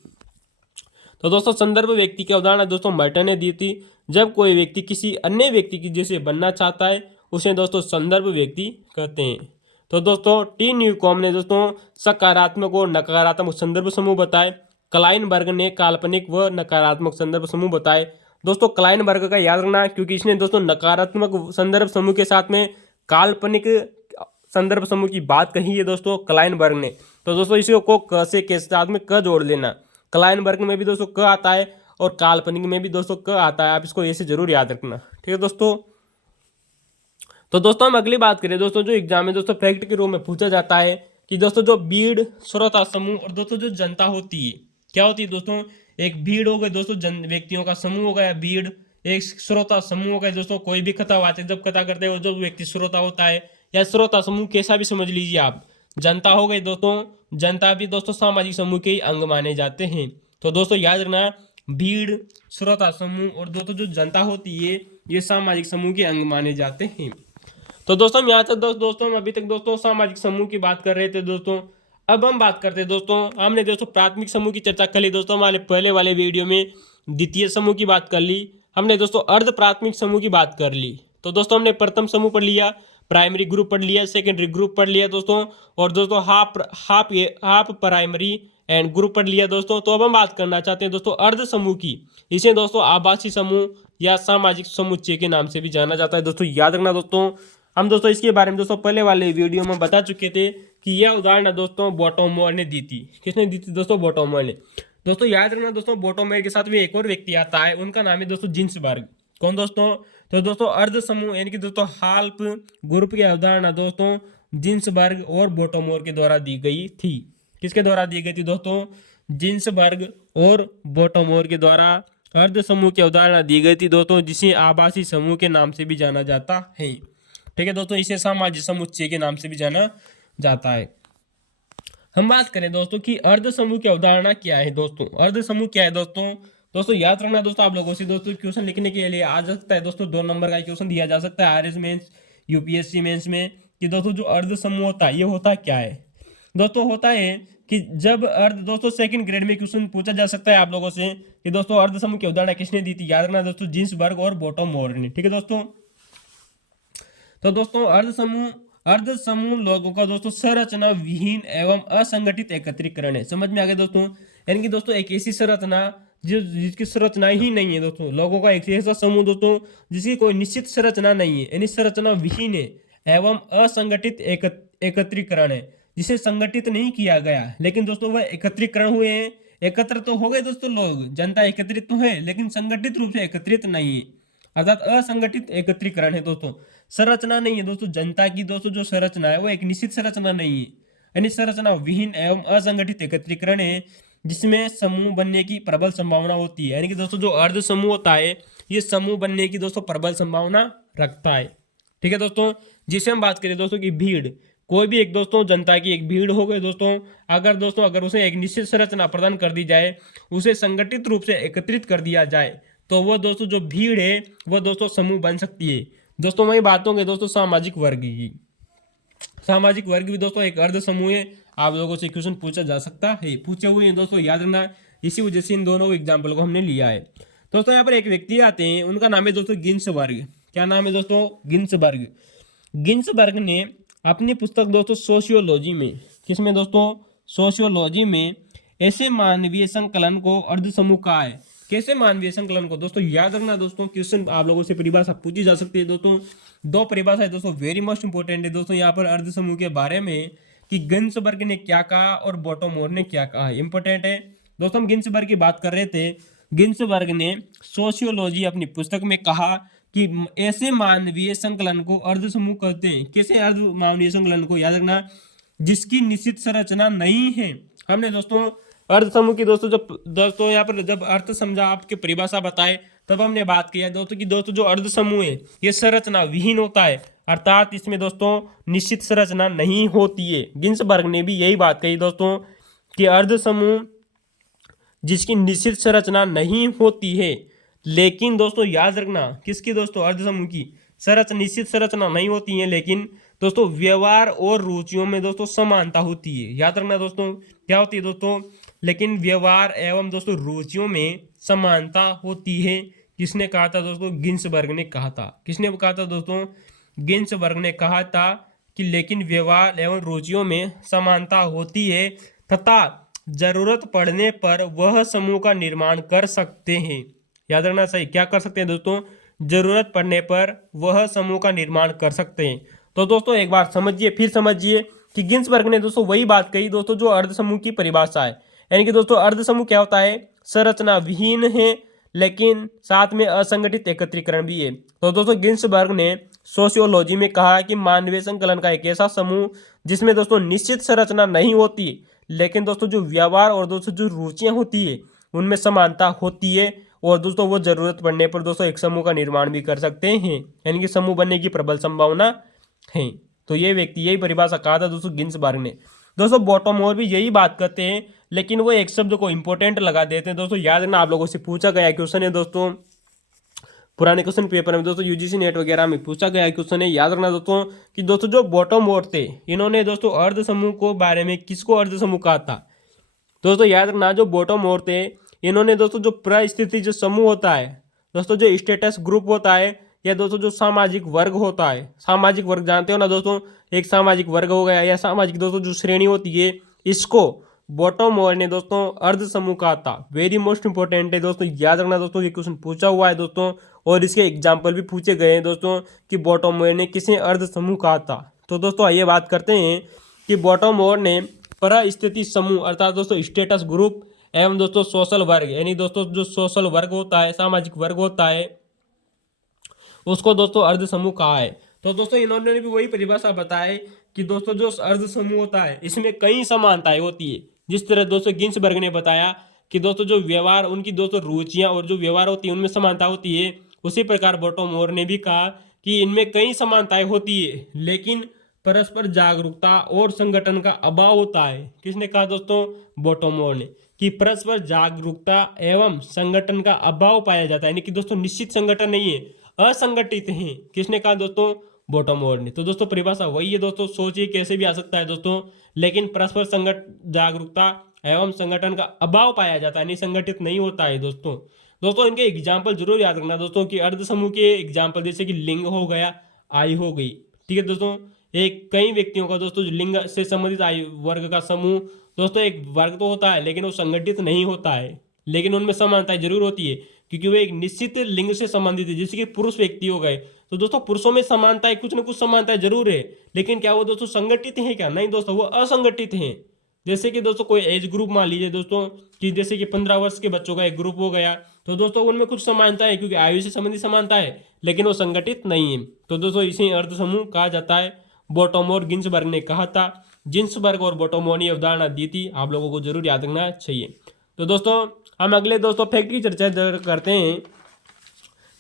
तो दोस्तों संदर्भ व्यक्ति की अवधारणा दोस्तों मर्टन ने दी थी। जब कोई व्यक्ति किसी अन्य व्यक्ति की जैसे बनना चाहता है उसे दोस्तों संदर्भ व्यक्ति कहते हैं। तो दोस्तों टी न्यूकॉम्ब ने दोस्तों सकारात्मक और नकारात्मक संदर्भ समूह बताए, क्लाइनबर्ग ने काल्पनिक व नकारात्मक संदर्भ समूह बताए। दोस्तों क्लाइनबर्ग का याद रखना क्योंकि इसने दोस्तों नकारात्मक संदर्भ समूह के साथ में काल्पनिक संदर्भ समूह की बात कही है दोस्तों क्लाइनबर्ग ने। तो दोस्तों इसी को क से के साथ में क जोड़ लेना, क्लाइनबर्ग में भी दोस्तों क आता है और काल्पनिक में भी दोस्तों क आता है, आप इसको ऐसे जरूर याद रखना, ठीक है दोस्तों। तो दोस्तों हम अगली बात करें दोस्तों, जो एग्जाम में दोस्तों फैक्ट के रूप में पूछा जाता है कि दोस्तों जो भीड़, श्रोता समूह और दोस्तों जो जनता होती है, क्या होती है दोस्तों, एक भीड़ हो गई दोस्तों, व्यक्तियों का समूह हो गया भीड़, एक श्रोता समूह हो गया दोस्तों। कोई भी कथा वाचक जब कथा करते हैं जो व्यक्ति श्रोता होता है, या श्रोता समूह कैसा भी समझ लीजिए आप। जनता हो गई दोस्तों, जनता भी दोस्तों सामाजिक समूह के ही अंग माने जाते हैं। तो दोस्तों याद रखना, भीड़, श्रोता समूह और दोस्तों जो जनता होती है, ये सामाजिक समूह के अंग माने जाते हैं। तो दोस्तों हम यहाँ तक दोस्तों हम अभी तक दोस्तों सामाजिक समूह की बात कर रहे थे दोस्तों। अब हम बात करते हैं दोस्तों, हमने दोस्तों प्राथमिक समूह की चर्चा कर ली दोस्तों, हमारे पहले वाले वीडियो में द्वितीय समूह की बात कर ली, हमने दोस्तों अर्ध प्राथमिक समूह की बात कर ली। तो दोस्तों हमने प्रथम समूह पढ़ लिया, प्राइमरी ग्रुप पढ़ लिया, सेकेंडरी ग्रुप पढ़ लिया दोस्तों, और दोस्तों हाफ प्राइमरी एंड ग्रुप पढ़ लिया दोस्तों। तो अब हम बात करना चाहते हैं दोस्तों अर्ध समूह की। इसे दोस्तों आभासी समूह या सामाजिक समुच्चय के नाम से भी जाना जाता है दोस्तों, याद रखना दोस्तों। हम दोस्तों इसके बारे में दोस्तों पहले वाले वीडियो में बता चुके थे कि यह उदाहरण दोस्तों बॉटोमोर ने दी थी। किसने दी थी दोस्तों? बॉटोमोर ने। दोस्तों याद रखना दोस्तों, बॉटोमोर के साथ भी एक और व्यक्ति आता है, उनका नाम है दोस्तों जिन्सबर्ग। कौन दोस्तों? तो दोस्तों अर्ध समूह यानी कि दोस्तों हाल्फ ग्रुप की अवधारणा दोस्तों जिन्सबर्ग और बॉटोमोर के द्वारा दी गई थी। किसके द्वारा दी गई थी दोस्तों? जिन्सबर्ग और बॉटोमोर के द्वारा अर्ध समूह की अवधारणा दी गई थी दोस्तों, जिसे आभासी समूह के नाम से भी जाना जाता है। ठीक है दोस्तों, इसे सामाजिक समुच्चय के नाम से भी जाना जाता है। हम बात करें दोस्तों कि अर्ध समूह की अवधारणा क्या है दोस्तों। अर्ध समूह क्या है दोस्तों? दोस्तों याद रखना दोस्तों, आप लोगों से दोस्तों क्वेश्चन लिखने के लिए आ सकता है दोस्तों, 2 नंबर का क्वेश्चन दिया जा सकता है आरएस मेंस, यूपीएससी मेंस में, कि दोस्तों जो अर्ध समूह होता है ये होता क्या है। दोस्तों होता है कि जब अर्ध, दोस्तों सेकंड ग्रेड में क्वेश्चन पूछा जा सकता है आप लोगों से कि दोस्तों अर्ध समूह की अवधारणा किसने दी थी। याद रखना दोस्तों, जिन्सबर्ग और बॉटोमोर ने। ठीक है दोस्तों। तो दोस्तों अर्ध समूह लोगों का दोस्तों संरचना विहीन एवं असंगठित एकत्रीकरण है। समझ में आ गया दोस्तों? यानी कि दोस्तों एक ऐसी संरचना जिसकी संरचना ही नहीं है दोस्तों, लोगों का एक ऐसा समूह दोस्तों जिसकी कोई निश्चित संरचना नहीं है, यानी संरचना विहीन है एवं असंगठित एकत्रीकरण है, जिसे संगठित नहीं किया गया, लेकिन दोस्तों वह एकत्रीकरण हुए हैं। एकत्र तो हो गए दोस्तों लोग, जनता एकत्रित तो है, लेकिन संगठित रूप से एकत्रित नहीं है, अर्थात असंगठित एकत्रीकरण है दोस्तों। संरचना नहीं है दोस्तों, जनता की दोस्तों जो संरचना है वो एक निश्चित संरचना नहीं है, यानी संरचना विहीन एवं असंगठित एकत्रीकरण है, जिसमें समूह बनने की प्रबल संभावना होती है। यानी कि दोस्तों जो अर्ध समूह होता है ये समूह बनने की दोस्तों प्रबल संभावना रखता है। ठीक है दोस्तों। जिसे हम बात करें दोस्तों की भीड़, कोई भी एक दोस्तों जनता की एक भीड़ हो गई दोस्तों, अगर उसे एक निश्चित संरचना प्रदान कर दी जाए, उसे संगठित रूप से एकत्रित कर दिया जाए, तो वो दोस्तों जो भीड़ है वो दोस्तों समूह बन सकती है। दोस्तों वही बात होंगे दोस्तों सामाजिक वर्ग की। सामाजिक वर्ग भी दोस्तों एक अर्ध समूह है, आप लोगों से क्वेश्चन पूछा जा सकता है, पूछे हुए हैं दोस्तों, याद रखना। इसी वजह से इन दोनों एग्जाम्पल को हमने लिया है दोस्तों। यहाँ पर एक व्यक्ति आते हैं, उनका नाम है दोस्तों गिन्सबर्ग। क्या नाम है दोस्तों? गिन्सबर्ग। गिन्सबर्ग ने अपनी पुस्तक दोस्तों सोशियोलॉजी में, किसमें दोस्तों? सोशियोलॉजी में ऐसे मानवीय संकलन को अर्ध समूह कहा है। कैसे मानवीय संकलन को? दोस्तों याद रखना दोस्तों, क्वेश्चन आप लोगों से परिभाषा पूछी जा सकती है दोस्तों। 2 परिभाषा है दोस्तों, वेरी मोस्ट इंपोर्टेंट है दोस्तों यहाँ पर अर्ध समूह के बारे में, कि गिन्सबर्ग ने क्या कहा और बॉटोमोर ने क्या कहा, इंपोर्टेंट है दोस्तों। हम गिन्सबर्ग की बात कर रहे थे। गिन्सबर्ग ने सोशियोलॉजी अपनी पुस्तक में कहा कि ऐसे मानवीय संकलन को अर्ध समूह कहते हैं। कैसे अर्ध मानवीय संकलन को? याद रखना, जिसकी निश्चित संरचना नहीं है। हमने दोस्तों अर्ध समूह की दोस्तों यहाँ पर जब अर्थ समझा, आपके परिभाषा बताए, तब हमने बात किया दोस्तों कि दोस्तों जो अर्ध समूह है ये संरचना विहीन होता है, अर्थात इसमें दोस्तों निश्चित संरचना नहीं होती है। गिन्सबर्ग ने भी यही बात कही दोस्तों कि अर्ध समूह जिसकी निश्चित संरचना नहीं होती है, लेकिन दोस्तों याद रखना, किसकी दोस्तों? अर्ध समूह की निश्चित संरचना नहीं होती है, लेकिन दोस्तों व्यवहार और रुचियों में दोस्तों समानता होती है। याद रखना दोस्तों, क्या होती है दोस्तों? लेकिन व्यवहार एवं दोस्तों रुचियों में समानता होती है। किसने कहा था दोस्तों? गिन्सबर्ग ने कहा था। किसने कहा था दोस्तों? गिन्सबर्ग ने कहा था कि लेकिन व्यवहार एवं रुचियों में समानता होती है तथा जरूरत पड़ने पर वह समूह का निर्माण कर सकते हैं। याद रखना सही, क्या कर सकते हैं दोस्तों? जरूरत पड़ने पर वह समूह का निर्माण कर सकते हैं। तो दोस्तों एक बार समझिए, फिर समझिए कि गिन्सबर्ग ने दोस्तों वही बात कही दोस्तों जो अर्ध समूह की परिभाषा है, यानी कि दोस्तों अर्ध समूह क्या होता है, संरचना विहीन है लेकिन साथ में असंगठित एकत्रीकरण भी है। तो दोस्तों गिन्सबर्ग ने सोशियोलॉजी में कहा कि मानवीय संकलन का एक ऐसा समूह जिसमें दोस्तों निश्चित संरचना नहीं होती, लेकिन दोस्तों जो व्यवहार और दोस्तों जो रुचियां होती है उनमें समानता होती है, और दोस्तों वो जरूरत पड़ने पर दोस्तों एक समूह का निर्माण भी कर सकते हैं, यानी कि समूह बनने की प्रबल संभावना है। तो ये व्यक्ति यही परिभाषा कहा था दोस्तों गिन्सबर्ग ने। दोस्तों बॉटमोर भी यही बात करते हैं, लेकिन वो एक शब्द को इंपॉर्टेंट लगा देते हैं। दोस्तों याद रखना, आप लोगों से पूछा गया क्वेश्चन है दोस्तों, पुराने क्वेश्चन पेपर में दोस्तों यूजीसी नेट वगैरह में पूछा गया क्वेश्चन है। याद रखना दोस्तों कि दोस्तों जो बॉटमोर थे इन्होंने दोस्तों अर्ध समूह को बारे में किसको अर्ध समूह कहा था। दोस्तों याद रखना जो बॉटमोर थे इन्होंने दोस्तों जो परिस्थिति जो समूह होता है, दोस्तों जो स्टेटस ग्रुप होता है, या दोस्तों जो सामाजिक वर्ग होता है, सामाजिक वर्ग जानते हो ना दोस्तों, एक सामाजिक वर्ग हो गया या सामाजिक दोस्तों जो श्रेणी होती है, इसको बॉटमोर ने दोस्तों अर्ध समूह कहा था। वेरी मोस्ट इंपॉर्टेंट है दोस्तों, याद रखना दोस्तों, ये क्वेश्चन पूछा हुआ है दोस्तों और इसके एग्जाम्पल भी पूछे गए हैं दोस्तों कि बॉटमोर ने किसे अर्ध समूह कहा था। तो दोस्तों आइए बात करते हैं कि बॉटमोर ने परिस्थिति समूह अर्थात दोस्तों स्टेटस ग्रुप एवं दोस्तों सोशल वर्ग, यानी दोस्तों जो सोशल वर्ग होता है, सामाजिक वर्ग होता है, उसको दोस्तों अर्ध समूह कहा है। तो दोस्तों इन्होंने भी वही परिभाषा बताया कि दोस्तों जो अर्ध समूह होता है इसमें कई समानताएं होती है। जिस तरह दोस्तों गिन्सबर्ग ने बताया कि दोस्तों जो व्यवहार उनकी दोस्तों रुचियां और जो व्यवहार होती है उनमें समानता होती है, उसी प्रकार बॉटमोर ने भी कहा कि इनमें कई समानताएं होती है लेकिन परस्पर जागरूकता और संगठन का अभाव होता है। किसने कहा दोस्तों, बॉटमोर ने, कि परस्पर जागरूकता एवं संगठन का अभाव पाया जाता है, यानी कि दोस्तों निश्चित संगठन नहीं है, असंगठित हैं। किसने कहा दोस्तों, बॉटमोर ने। तो दोस्तों परिभाषा वही है दोस्तों, सोचिए कैसे भी आ सकता है दोस्तों, लेकिन परस्पर जागरूकता एवं संगठन का अभाव पाया जाता है, यानी संगठित नहीं होता है दोस्तों। दोस्तों इनके एग्जाम्पल जरूर याद रखना दोस्तों कि अर्ध समूह के एग्जाम्पल जैसे कि लिंग हो गया, आयु हो गई, ठीक है दोस्तों। एक कई व्यक्तियों का दोस्तों लिंग से संबंधित आयु वर्ग का समूह, दोस्तों एक वर्ग तो होता है लेकिन वो संगठित नहीं होता है, लेकिन उनमें समानताएं जरूर होती है क्योंकि वो एक निश्चित लिंग से संबंधित है, जैसे कि पुरुष व्यक्ति हो गए। तो दोस्तों पुरुषों में समानताएं कुछ न कुछ समानताएं जरूर है, लेकिन क्या वो दोस्तों संगठित हैं क्या, नहीं दोस्तों, वो असंगठित हैं। जैसे कि दोस्तों कोई एज ग्रुप मान लीजिए दोस्तों कि जैसे कि 15 वर्ष के बच्चों का एक ग्रुप हो गया, तो दोस्तों उनमें कुछ समानता है क्योंकि आयु से संबंधित समानता है, लेकिन वो संगठित नहीं है। तो दोस्तों इसे अर्ध समूह कहा जाता है। बॉटमोर गिन्सबर्ग ने कहा था, गिन्सबर्ग और बॉटमोर ने अवधारणा दी थी, आप लोगों को जरूर याद रखना चाहिए। तो दोस्तों हम अगले दोस्तों फैक्ट की चर्चा करते हैं।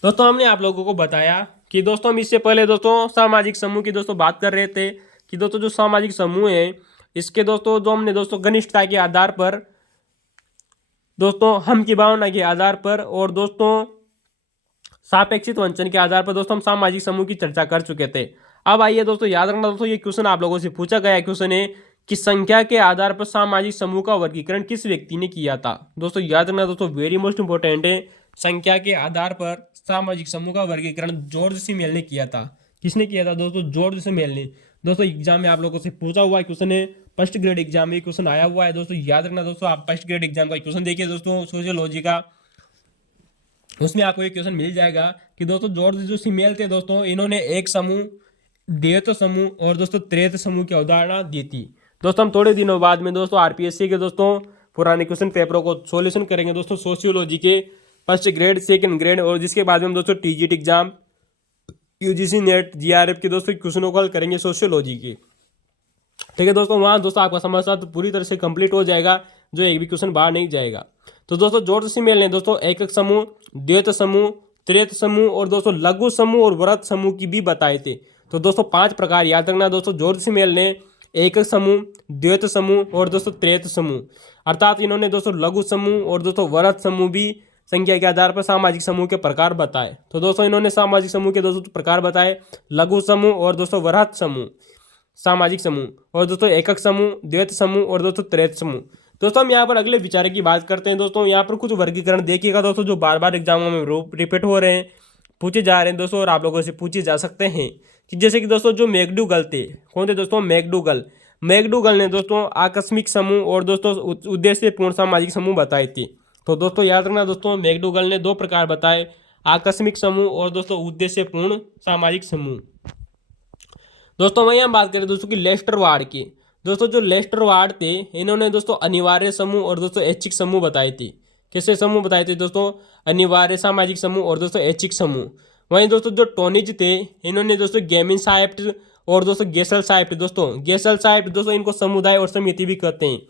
दोस्तों हमने आप लोगों को बताया कि दोस्तों हम इससे पहले दोस्तों सामाजिक समूह की दोस्तों बात कर रहे थे कि दोस्तों जो सामाजिक समूह है इसके दोस्तों जो हमने दोस्तों घनिष्ठता के आधार पर, दोस्तों हम की भावना के आधार पर और दोस्तों सापेक्षित वंचन के आधार पर दोस्तों हम सामाजिक समूह की चर्चा कर चुके थे। अब आइए दोस्तों याद रखना दोस्तों, ये क्वेश्चन आप लोगों से पूछा गया क्वेश्चन है कि संख्या के आधार पर सामाजिक समूह का वर्गीकरण किस व्यक्ति ने किया था। दोस्तों याद रखना दोस्तों, वेरी मोस्ट इंपॉर्टेंट है, संख्या के आधार पर सामाजिक समूह का वर्गीकरण जॉर्ज सिमेल ने किया था। किसने किया था दोस्तों, जॉर्ज सिमेल ने। दोस्तों एग्जाम में आप लोगों से पूछा हुआ क्वेश्चन है, फर्स्ट ग्रेड एग्जाम में क्वेश्चन आया हुआ है दोस्तों, याद रखना दोस्तों। आप फर्स्ट ग्रेड एग्जाम का क्वेश्चन देखिए दोस्तों सोशियोलॉजी का, उसमें आपको एक क्वेश्चन मिल जाएगा कि दोस्तों जॉर्ज जो सिमेल थे दोस्तों, इन्होंने एक समूह, द्वैत समूह और दोस्तों त्रैत समूह की अवधारणा दी थी। दोस्तों हम थोड़े दिनों बाद में दोस्तों आरपीएससी के दोस्तों पुराने क्वेश्चन पेपरों को सॉल्यूशन करेंगे दोस्तों, सोशियोलॉजी के फर्स्ट ग्रेड, सेकंड ग्रेड, और जिसके बाद में हम दोस्तों TGT exam, UGC net, GRF के दोस्तों क्वेश्चनों को हल करेंगे सोशियोलॉजी की, ठीक है दोस्तों। वहाँ दोस्तों आपका समस्या तो पूरी तरह से कंप्लीट हो जाएगा, जो एक भी क्वेश्चन बाहर नहीं जाएगा। तो दोस्तों जॉर्ज सिमेल ने दोस्तों एकक समूह, द्वैत समूह, त्रैत समूह और दोस्तों लघु समूह और वृहत समूह की भी बताए थे। तो दोस्तों 5 प्रकार याद रखना दोस्तों, जॉर्ज सिमेल ने एकक समूह, द्वैत समूह और दोस्तों त्रैत समूह, अर्थात इन्होंने दोस्तों लघु समूह और दोस्तों वृहत समूह भी संख्या के आधार पर सामाजिक समूह के प्रकार बताए। तो दोस्तों इन्होंने सामाजिक समूह के दोस्तों प्रकार बताए, लघु समूह और दोस्तों वृहत समूह सामाजिक समूह, और दोस्तों एकक समूह, द्वैत समूह और दोस्तों त्रैत समूह। दोस्तों हम यहाँ पर अगले विचार की बात करते हैं। दोस्तों यहाँ पर कुछ वर्गीकरण देखिएगा दोस्तों, जो बार बार एग्जामों में रिपीट हो रहे हैं, पूछे जा रहे हैं दोस्तों, और आप लोगों से पूछे जा सकते हैं कि जैसे कि दोस्तों जो मैकडूगल थे, कौन थे दोस्तों, मैकडूगल ने दोस्तों आकस्मिक समूह और दोस्तों उद्देश्यपूर्ण सामाजिक समूह बताए थे। तो दोस्तों याद रखना दोस्तों, मैकडूगल ने 2 प्रकार बताए, आकस्मिक समूह और दोस्तों उद्देश्यपूर्ण सामाजिक समूह। दोस्तों वहीं हम बात करें दोस्तों कि लेस्टर वार्ड की। दोस्तों जो लेस्टर वार्ड थे इन्होंने दोस्तों अनिवार्य समूह और दोस्तों ऐच्छिक समूह बताए थे। कैसे समूह बताए थे दोस्तों? अनिवार्य सामाजिक समूह और दोस्तों ऐच्छिक समूह। वहीं दोस्तों जो टोनिज थे इन्होंने दोस्तों गेमिनसाइप्ट और दोस्तों गेसलसाइप्ट, दोस्तों गेसलसाइप्ट दोस्तों इनको समुदाय और समिति भी कहते हैं।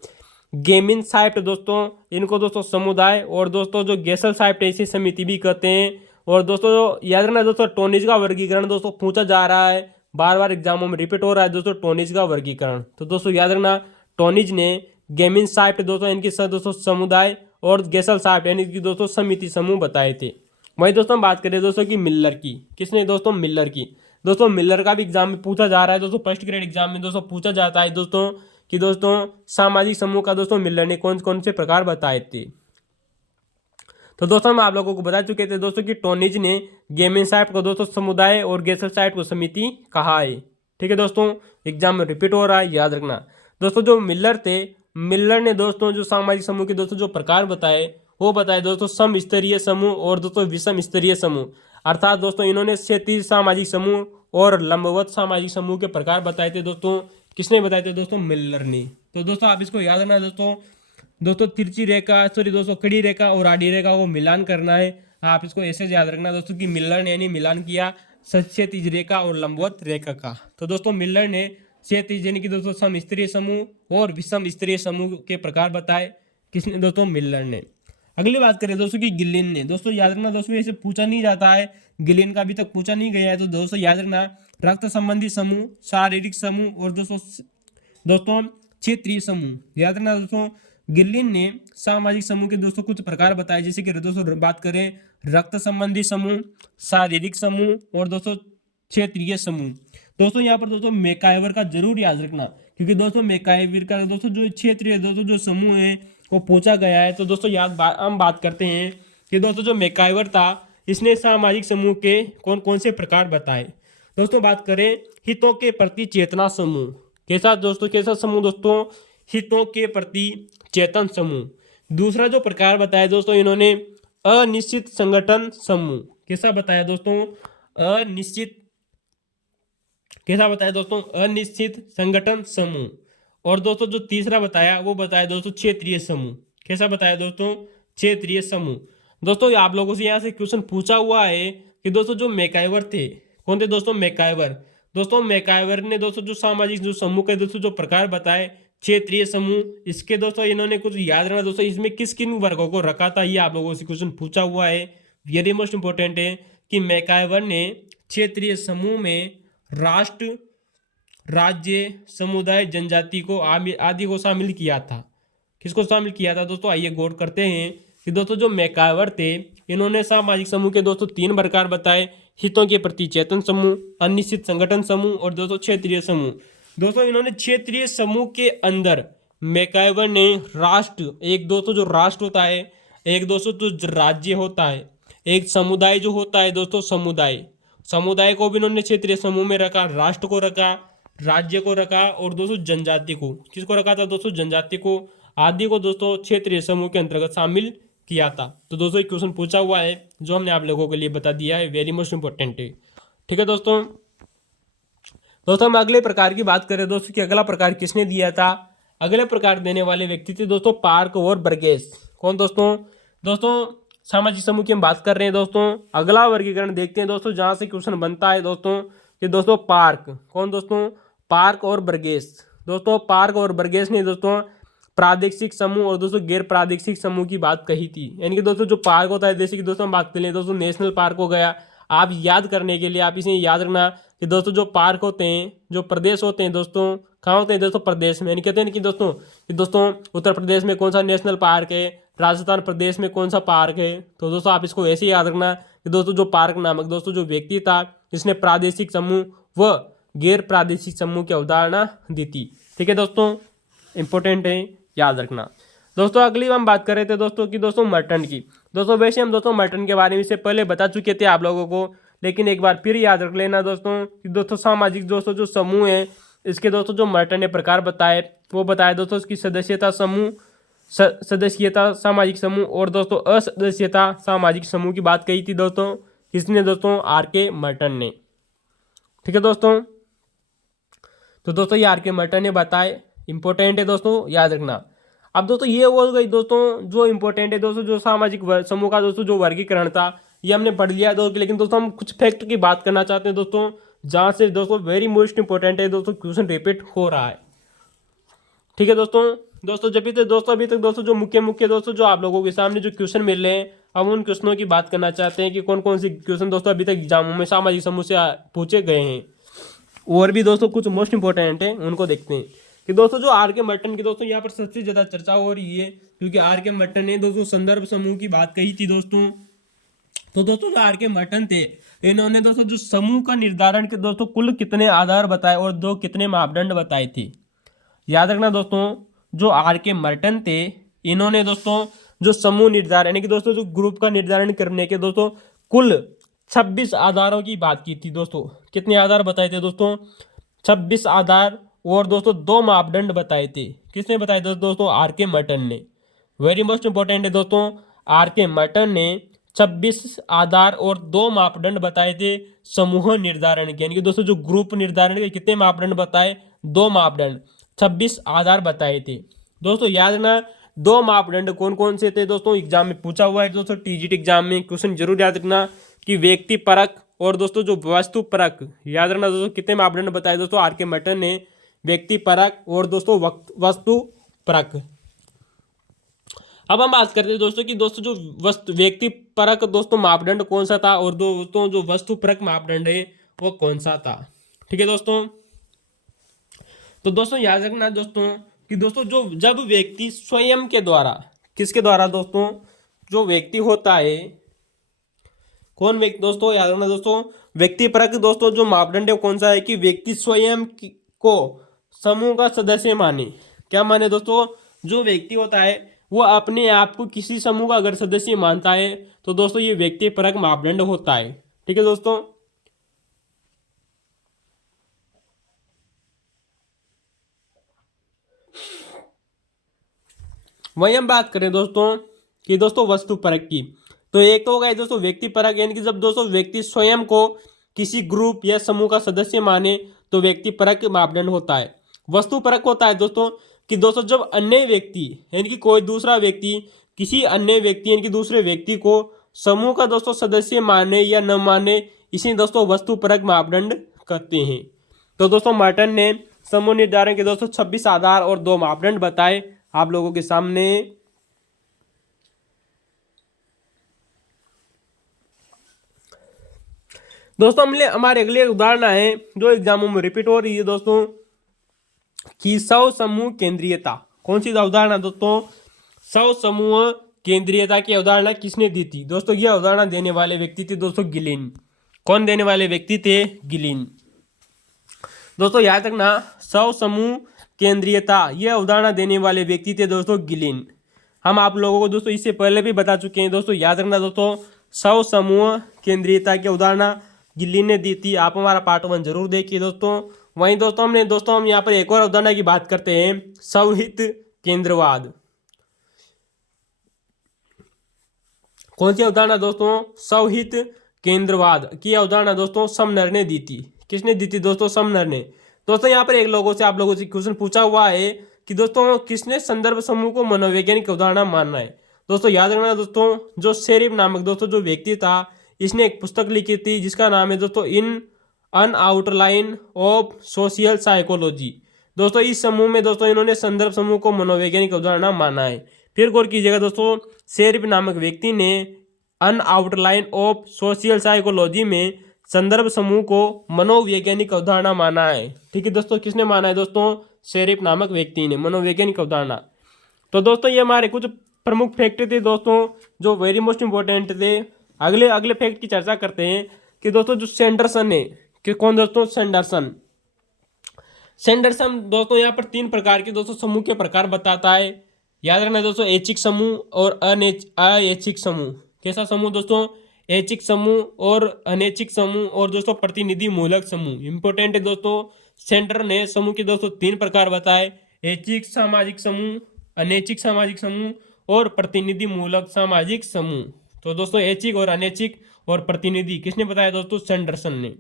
गेमिनसाइप्ट दोस्तों इनको दोस्तों समुदाय और दोस्तों जो गेसलसाइप्ट ऐसी समिति भी कहते हैं। और दोस्तों याद रखना दोस्तों टोनिज का वर्गीकरण दोस्तों पूछा जा रहा है, बार बार एग्जामों में रिपीट हो रहा है दोस्तों टोनिज का वर्गीकरण। तो दोस्तों याद रखना टोनिज ने गेमिनसाइप्ट दोस्तों इनकी दोस्तों समुदाय और गेसलसाइप्ट यानी कि दोस्तों समिति समूह बताए थे। वही दोस्तों हम बात करें दोस्तों की मिल्लर की। किसने दोस्तों? मिल्लर की। दोस्तों मिल्लर का भी एग्जाम में पूछा जा रहा है दोस्तों, फर्स्ट ग्रेड एग्जाम में दोस्तों पूछा जाता है दोस्तों कि दोस्तों सामाजिक समूह का दोस्तों मिल्लर ने कौन कौन से प्रकार बताए थे। तो दोस्तों हम आप लोगों को बता चुके थे दोस्तों कि टोनिज ने गेमिनसाइप्ट को दोस्तों समुदाय और गेसलसाइप्ट को समिति कहा है। ठीक है दोस्तों, एग्जाम में रिपीट हो रहा है, याद रखना। दोस्तों जो मिल्लर थे, मिल्लर ने दोस्तों जो सामाजिक समूह के दोस्तों जो प्रकार बताए वो बताए दोस्तों सम स्तरीय समूह और दोस्तों विषम स्तरीय समूह। अर्थात दोस्तों इन्होंने क्षैतिज सामाजिक समूह और लंबवत सामाजिक समूह के प्रकार बताए थे दोस्तों। किसने बताए थे दोस्तों? मिल्लर ने। तो दोस्तों आप इसको याद रखना दोस्तों तिरछी रेखा दोस्तों खड़ी रेखा और आड़ी रेखा को मिलान करना है। आप इसको ऐसे याद रखना दोस्तों कि मिल्लर ने यानी मिलान किया क्षैतिज रेखा और लंबवत रेखा का। तो दोस्तों मिल्लर ने क्षैतिज यानी कि दोस्तों सम स्तरीय समूह और विषम स्तरीय समूह के प्रकार बताए। किसने? दोस्तों मिल्लर ने। अगली बात करें दोस्तों कि गिलिन ने। दोस्तों याद रखना दोस्तों ऐसे पूछा नहीं जाता है, गिलिन का अभी तक पूछा नहीं गया है। तो दोस्तों याद रखना रक्त संबंधी समूह, शारीरिक समूह और दोस्तों क्षेत्रीय समूह। याद रखना दोस्तों गिलिन ने सामाजिक समूह के दोस्तों कुछ प्रकार बताए, जैसे कि दोस्तों बात करें रक्त संबंधी समूह, शारीरिक समूह और दोस्तों क्षेत्रीय समूह। दोस्तों यहाँ पर दोस्तों मैकाइवर का जरूर याद रखना, क्योंकि दोस्तों मैकाइवर का दोस्तों जो क्षेत्रीय दोस्तों जो समूह है वो पूछा गया है। तो दोस्तों हम बात करते हैं कि दोस्तों जो मैकाइवर था इसने सामाजिक समूह के कौन कौन से प्रकार बताए। दोस्तों बात करें हितों के प्रति चेतना समूह। कैसा दोस्तों? कैसा समूह दोस्तों? हितों के प्रति चेतन समूह। दूसरा जो प्रकार बताया दोस्तों इन्होंने अनिश्चित संगठन समूह। कैसा बताया दोस्तों? अनिश्चित। कैसा बताया दोस्तों? अनिश्चित संगठन समूह। और दोस्तों जो तीसरा बताया वो बताया दोस्तों क्षेत्रीय समूह। कैसा बताया दोस्तों? क्षेत्रीय समूह। दोस्तों आप लोगों से यहाँ से क्वेश्चन पूछा हुआ है कि दोस्तों जो मैकाइवर थे, कौन थे दोस्तों? मैकाइवर। दोस्तों मैकाइवर ने दोस्तों जो सामाजिक जो समूह के दोस्तों जो प्रकार बताए क्षेत्रीय समूह, इसके दोस्तों इन्होंने कुछ याद रखना दोस्तों इसमें किस किन वर्गों को रखा था, ये आप लोगों से क्वेश्चन पूछा हुआ है। वेरी मोस्ट इंपॉर्टेंट है कि मैकाइवर ने क्षेत्रीय समूह में राष्ट्र, राज्य, समुदाय, जनजाति को आदि को शामिल किया था। किसको शामिल किया था दोस्तों? आइए गौर करते हैं कि दोस्तों जो मैकाइवर थे इन्होंने सामाजिक समूह के दोस्तों 3 प्रकार बताए, हितों के प्रति चेतन समूह, अनिश्चित संगठन समूह और दोस्तों क्षेत्रीय समूह। दोस्तों इन्होंने क्षेत्रीय समूह के अंदर मैकाइवर ने राष्ट्र, एक दोस्तों जो राष्ट्र होता है, एक दोस्तों जो राज्य होता है, एक समुदाय जो होता है दोस्तों समुदाय को भी इन्होंने क्षेत्रीय समूह में रखा, राष्ट्र को रखा, राज्य को रखा और दोस्तों जनजाति को, किसको रखा था दोस्तों? जनजाति को, आदि को दोस्तों क्षेत्रीय समूह के अंतर्गत शामिल किया था। तो दोस्तों एक क्वेश्चन पूछा हुआ है जो हमने आप लोगों के लिए बता दिया है, वेरी मोस्ट इंपॉर्टेंट है। ठीक है दोस्तों हम अगले प्रकार की बात करें दोस्तों कि अगला प्रकार किसने दिया था। अगले प्रकार देने वाले व्यक्ति थे दोस्तों पार्क और बर्गेस। कौन दोस्तों सामाजिक समूह की हम बात कर रहे हैं दोस्तों। अगला वर्गीकरण देखते हैं दोस्तों जहां से क्वेश्चन बनता है दोस्तों कि दोस्तों पार्क। कौन दोस्तों? पार्क और बर्गेस। दोस्तों पार्क और बर्गेस ने दोस्तों प्रादेशिक समूह और दोस्तों गैर प्रादेशिक समूह की बात कही थी। यानी कि दोस्तों जो पार्क होता है, जैसे कि दोस्तों हम बात करें दोस्तों नेशनल पार्क हो गया, आप याद करने के लिए आप इसे याद रखना कि दोस्तों जो पार्क होते हैं, जो प्रदेश होते हैं दोस्तों, कहाँ होते हैं दोस्तों? प्रदेश में। यानी कहते हैं कि दोस्तों उत्तर प्रदेश में कौन सा नेशनल पार्क है, राजस्थान प्रदेश में कौन सा पार्क है। तो दोस्तों आप इसको ऐसे ही याद रखना कि दोस्तों जो पार्क नामक दोस्तों जो व्यक्ति था जिसने प्रादेशिक समूह व गैर प्रादेशिक समूह की अवधारणा दी थी। ठीक है दोस्तों, इंपॉर्टेंट है, याद रखना। दोस्तों अगली हम बात कर रहे थे दोस्तों कि दोस्तों मर्टन की। दोस्तों वैसे हम दोस्तों मर्टन के बारे में इससे पहले बता चुके थे आप लोगों को, लेकिन एक बार फिर याद रख लेना दोस्तों कि दोस्तों सामाजिक दोस्तों जो समूह है इसके दोस्तों जो मर्टन ने प्रकार बताए वो बताया दोस्तों इसकी सदस्यता सामाजिक समूह और दोस्तों असदस्यता सामाजिक समूह की बात कही थी दोस्तों। किसने दोस्तों? R.K. मर्टन ने। ठीक है दोस्तों, तो दोस्तों ये R.K. मर्टन ने बताए इंपॉर्टेंट है दोस्तों, याद रखना। अब दोस्तों ये हो गई दोस्तों जो इंपॉर्टेंट है दोस्तों, जो सामाजिक समूह का दोस्तों जो वर्गीकरण था ये हमने पढ़ लिया दोस्तों। लेकिन दोस्तों हम कुछ फैक्ट की बात करना चाहते हैं दोस्तों, जहाँ से दोस्तों वेरी मोस्ट इंपॉर्टेंट है दोस्तों, क्वेश्चन रिपीट हो रहा है। ठीक है दोस्तों। दोस्तों जब भी दोस्तों अभी तक दोस्तों जो मुख्य मुख्य दोस्तों जो आप लोगों के सामने जो क्वेश्चन मिल रहे हैं, हम उन क्वेश्चनों की बात करना चाहते हैं कि कौन कौन से क्वेश्चन दोस्तों अभी तक एग्जामों में सामाजिक समूह से पूछे गए हैं। और भी दोस्तों कुछ मोस्ट इंपॉर्टेंट है उनको देखते हैं। कि दोस्तों जो आर के मर्टन की दोस्तों यहाँ पर सबसे ज्यादा चर्चा हो रही है, क्योंकि आर के मर्टन ने दोस्तों संदर्भ समूह की बात कही थी दोस्तों। तो दोस्तों जो आर के मर्टन थे, इन्होंने दोस्तों जो समूह का निर्धारण के दोस्तों कुल कितने आधार बताए और दो कितने मापदंड बताए थे। याद रखना दोस्तों, जो आर के मर्टन थे इन्होंने दोस्तों जो समूह निर्धारण यानी कि दोस्तों जो ग्रुप का निर्धारण करने के दोस्तों कुल 26 आधारों की बात की थी दोस्तों। कितने आधार बताए थे दोस्तों? 26 आधार और दोस्तों दो मापदंड बताए थे। किसने बताए थे दोस्तों? आर के मर्टन ने। वेरी मोस्ट इंपॉर्टेंट है दोस्तों, आर के मर्टन ने 26 आधार और दो मापदंड बताए थे समूह निर्धारण के, यानी कि दोस्तों जो ग्रुप निर्धारण के कितने मापदंड बताए? दो मापदंड, 26 आधार बताए थे दोस्तों। याद रखना दो मापदंड कौन कौन से थे दोस्तों, एग्जाम में पूछा हुआ है दोस्तों, टीजीटी एग्जाम में क्वेश्चन जरूर याद रखना कि व्यक्ति परक और दोस्तों जो वस्तु परक। याद रखना दोस्तों कितने मापदंड बताए दोस्तों आर के मर्टन ने? व्यक्ति परक और दोस्तों वस्तु परक। अब हम बात करते हैं दोस्तों कि दोस्तों जो वस्तु व्यक्ति परक दोस्तों मापदंड कौन सा था और दोस्तों जो वस्तु परक मापदंड है वो कौन सा था। ठीक है दोस्तों। तो दोस्तों याद रखना दोस्तों कि दोस्तों जो जब व्यक्ति स्वयं के द्वारा, किसके द्वारा दोस्तों? जो व्यक्ति होता है, कौन व्यक्ति दोस्तों? याद रखना दोस्तों व्यक्ति परक दोस्तों जो मापदंड है कौन सा है कि व्यक्ति स्वयं को समूह का सदस्य माने। क्या माने दोस्तों? जो व्यक्ति होता है वो अपने आप को किसी समूह का अगर सदस्य मानता है तो दोस्तों ये व्यक्ति परक मापदंड होता है। ठीक है दोस्तों। वही हम बात करें दोस्तों कि दोस्तों वस्तु परक की, तो एक तो हो गया दोस्तों व्यक्ति परक, यानी कि जब दोस्तों व्यक्ति स्वयं को किसी ग्रुप या समूह का सदस्य माने तो व्यक्ति परक मापदंड होता है। वस्तु परक होता है दोस्तों कि दोस्तों जब अन्य व्यक्ति यानी कि कोई दूसरा व्यक्ति किसी अन्य व्यक्ति यानी कि दूसरे व्यक्ति को समूह का दोस्तों सदस्य माने या न माने, इसे दोस्तों वस्तु परक मापदंड कहते हैं। तो दोस्तों मर्टन ने समूह निर्धारण के दोस्तों 26 आधार और दो मापदंड बताए आप लोगों के सामने। दोस्तों हमारे अगले उदाहरण है जो एग्जामों में रिपीट हो रही है दोस्तों कि सौ समूह केंद्रीयता। कौन सी उदाहरण है दोस्तों? सौ समूह केंद्रीयता की अवधारणा किसने दी थी दोस्तों? यह अवधारणा देने वाले व्यक्ति थे दोस्तों गिलिन। कौन देने वाले व्यक्ति थे? गिलिन। दोस्तों याद रखना सौ समूह केंद्रीयता यह अवधारणा देने वाले व्यक्ति थे दोस्तों गिलिन। हम आप लोगों को दोस्तों इससे पहले भी बता चुके हैं दोस्तों। याद रखना दोस्तों सौ समूह केंद्रीयता की अवधारणा गिलिन ने दी थी। आप हमारा पार्ट 1 जरूर देखिए दोस्तों। वहीं दोस्तों हम यहाँ पर एक और अवधारणा की बात करते हैं, स्वहित केंद्रवाद। कौन सी अवधारणा दोस्तों? स्वहित केंद्रवाद की अवधारणा दोस्तों समनर ने दी थी। किसने दी थी दोस्तों? समनर ने। दोस्तों यहाँ पर आप लोगों से क्वेश्चन पूछा हुआ है कि दोस्तों किसने संदर्भ समूह को मनोवैज्ञानिक अवधारणा मानना है। दोस्तों याद रखना दोस्तों जो सेरिफ नामक दोस्तों जो व्यक्ति था, इसने एक पुस्तक लिखी थी जिसका नाम है दोस्तों इन अन आउटलाइन ऑफ सोशल साइकोलॉजी। दोस्तों इस समूह में दोस्तों इन्होंने संदर्भ समूह को मनोवैज्ञानिक अवधारणा माना है। फिर गौर कीजिएगा दोस्तों, सेरिफ नामक व्यक्ति ने अन आउटलाइन ऑफ सोशल साइकोलॉजी में संदर्भ समूह को मनोवैज्ञानिक अवधारणा माना है। ठीक है दोस्तों, किसने माना है दोस्तों? सेरिफ नामक व्यक्ति ने मनोवैज्ञानिक अवधारणा। तो दोस्तों ये हमारे कुछ प्रमुख फैक्ट थे दोस्तों जो वेरी मोस्ट इंपॉर्टेंट थे। अगले फैक्ट की चर्चा करते हैं कि दोस्तों जो सैंडरसन है, कि कौन दोस्तों? सैंडरसन दोस्तों यहाँ पर 3 प्रकार के दोस्तों समूह के प्रकार बताता है। याद रखना दोस्तों ऐच्छिक समूह और अनैच्छिक समूह। कैसा समूह दोस्तों? ऐच्छिक समूह और अनैच्छिक समूह और दोस्तों प्रतिनिधि मूलक समूह। इंपॉर्टेंट है दोस्तों, सेंटर ने समूह के दोस्तों 3 प्रकार बताए, ऐच्छिक सामाजिक समूह, अनैच्छिक सामाजिक समूह और प्रतिनिधि मूलक सामाजिक समूह। तो दोस्तों ऐच्छिक और अनैच्छिक और प्रतिनिधि किसने बताया दोस्तों? सैंडरसन ने।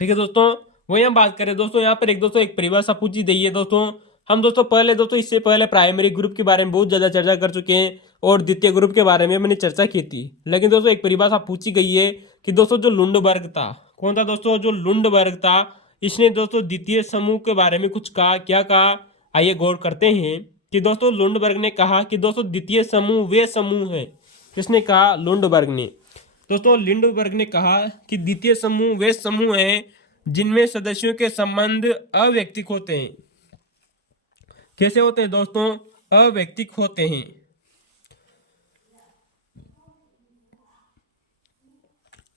ठीक है दोस्तों। वही हम बात करें दोस्तों, यहाँ पर एक परिभाषा पूछी गई है दोस्तों। हम दोस्तों पहले दोस्तों इससे पहले प्राइमरी ग्रुप के बारे में बहुत ज़्यादा चर्चा कर चुके हैं और द्वितीय ग्रुप के बारे में मैंने चर्चा की थी। लेकिन दोस्तों एक परिभाषा पूछी गई है कि दोस्तों जो लुंडबर्ग था, कौन था दोस्तों, जो लुंडबर्ग था, इसने दोस्तों द्वितीय समूह के बारे में कुछ कहा। क्या कहा, आइए गौर करते हैं कि दोस्तों लुंडबर्ग ने कहा कि दोस्तों द्वितीय समूह वे समूह हैं। किसने कहा, लुंडबर्ग ने। दोस्तों लुंडबर्ग ने कहा कि द्वितीय समूह वे समूह हैं जिनमें सदस्यों के संबंध अवैयक्तिक होते हैं। कैसे होते हैं दोस्तों, अवैयक्तिक होते हैं।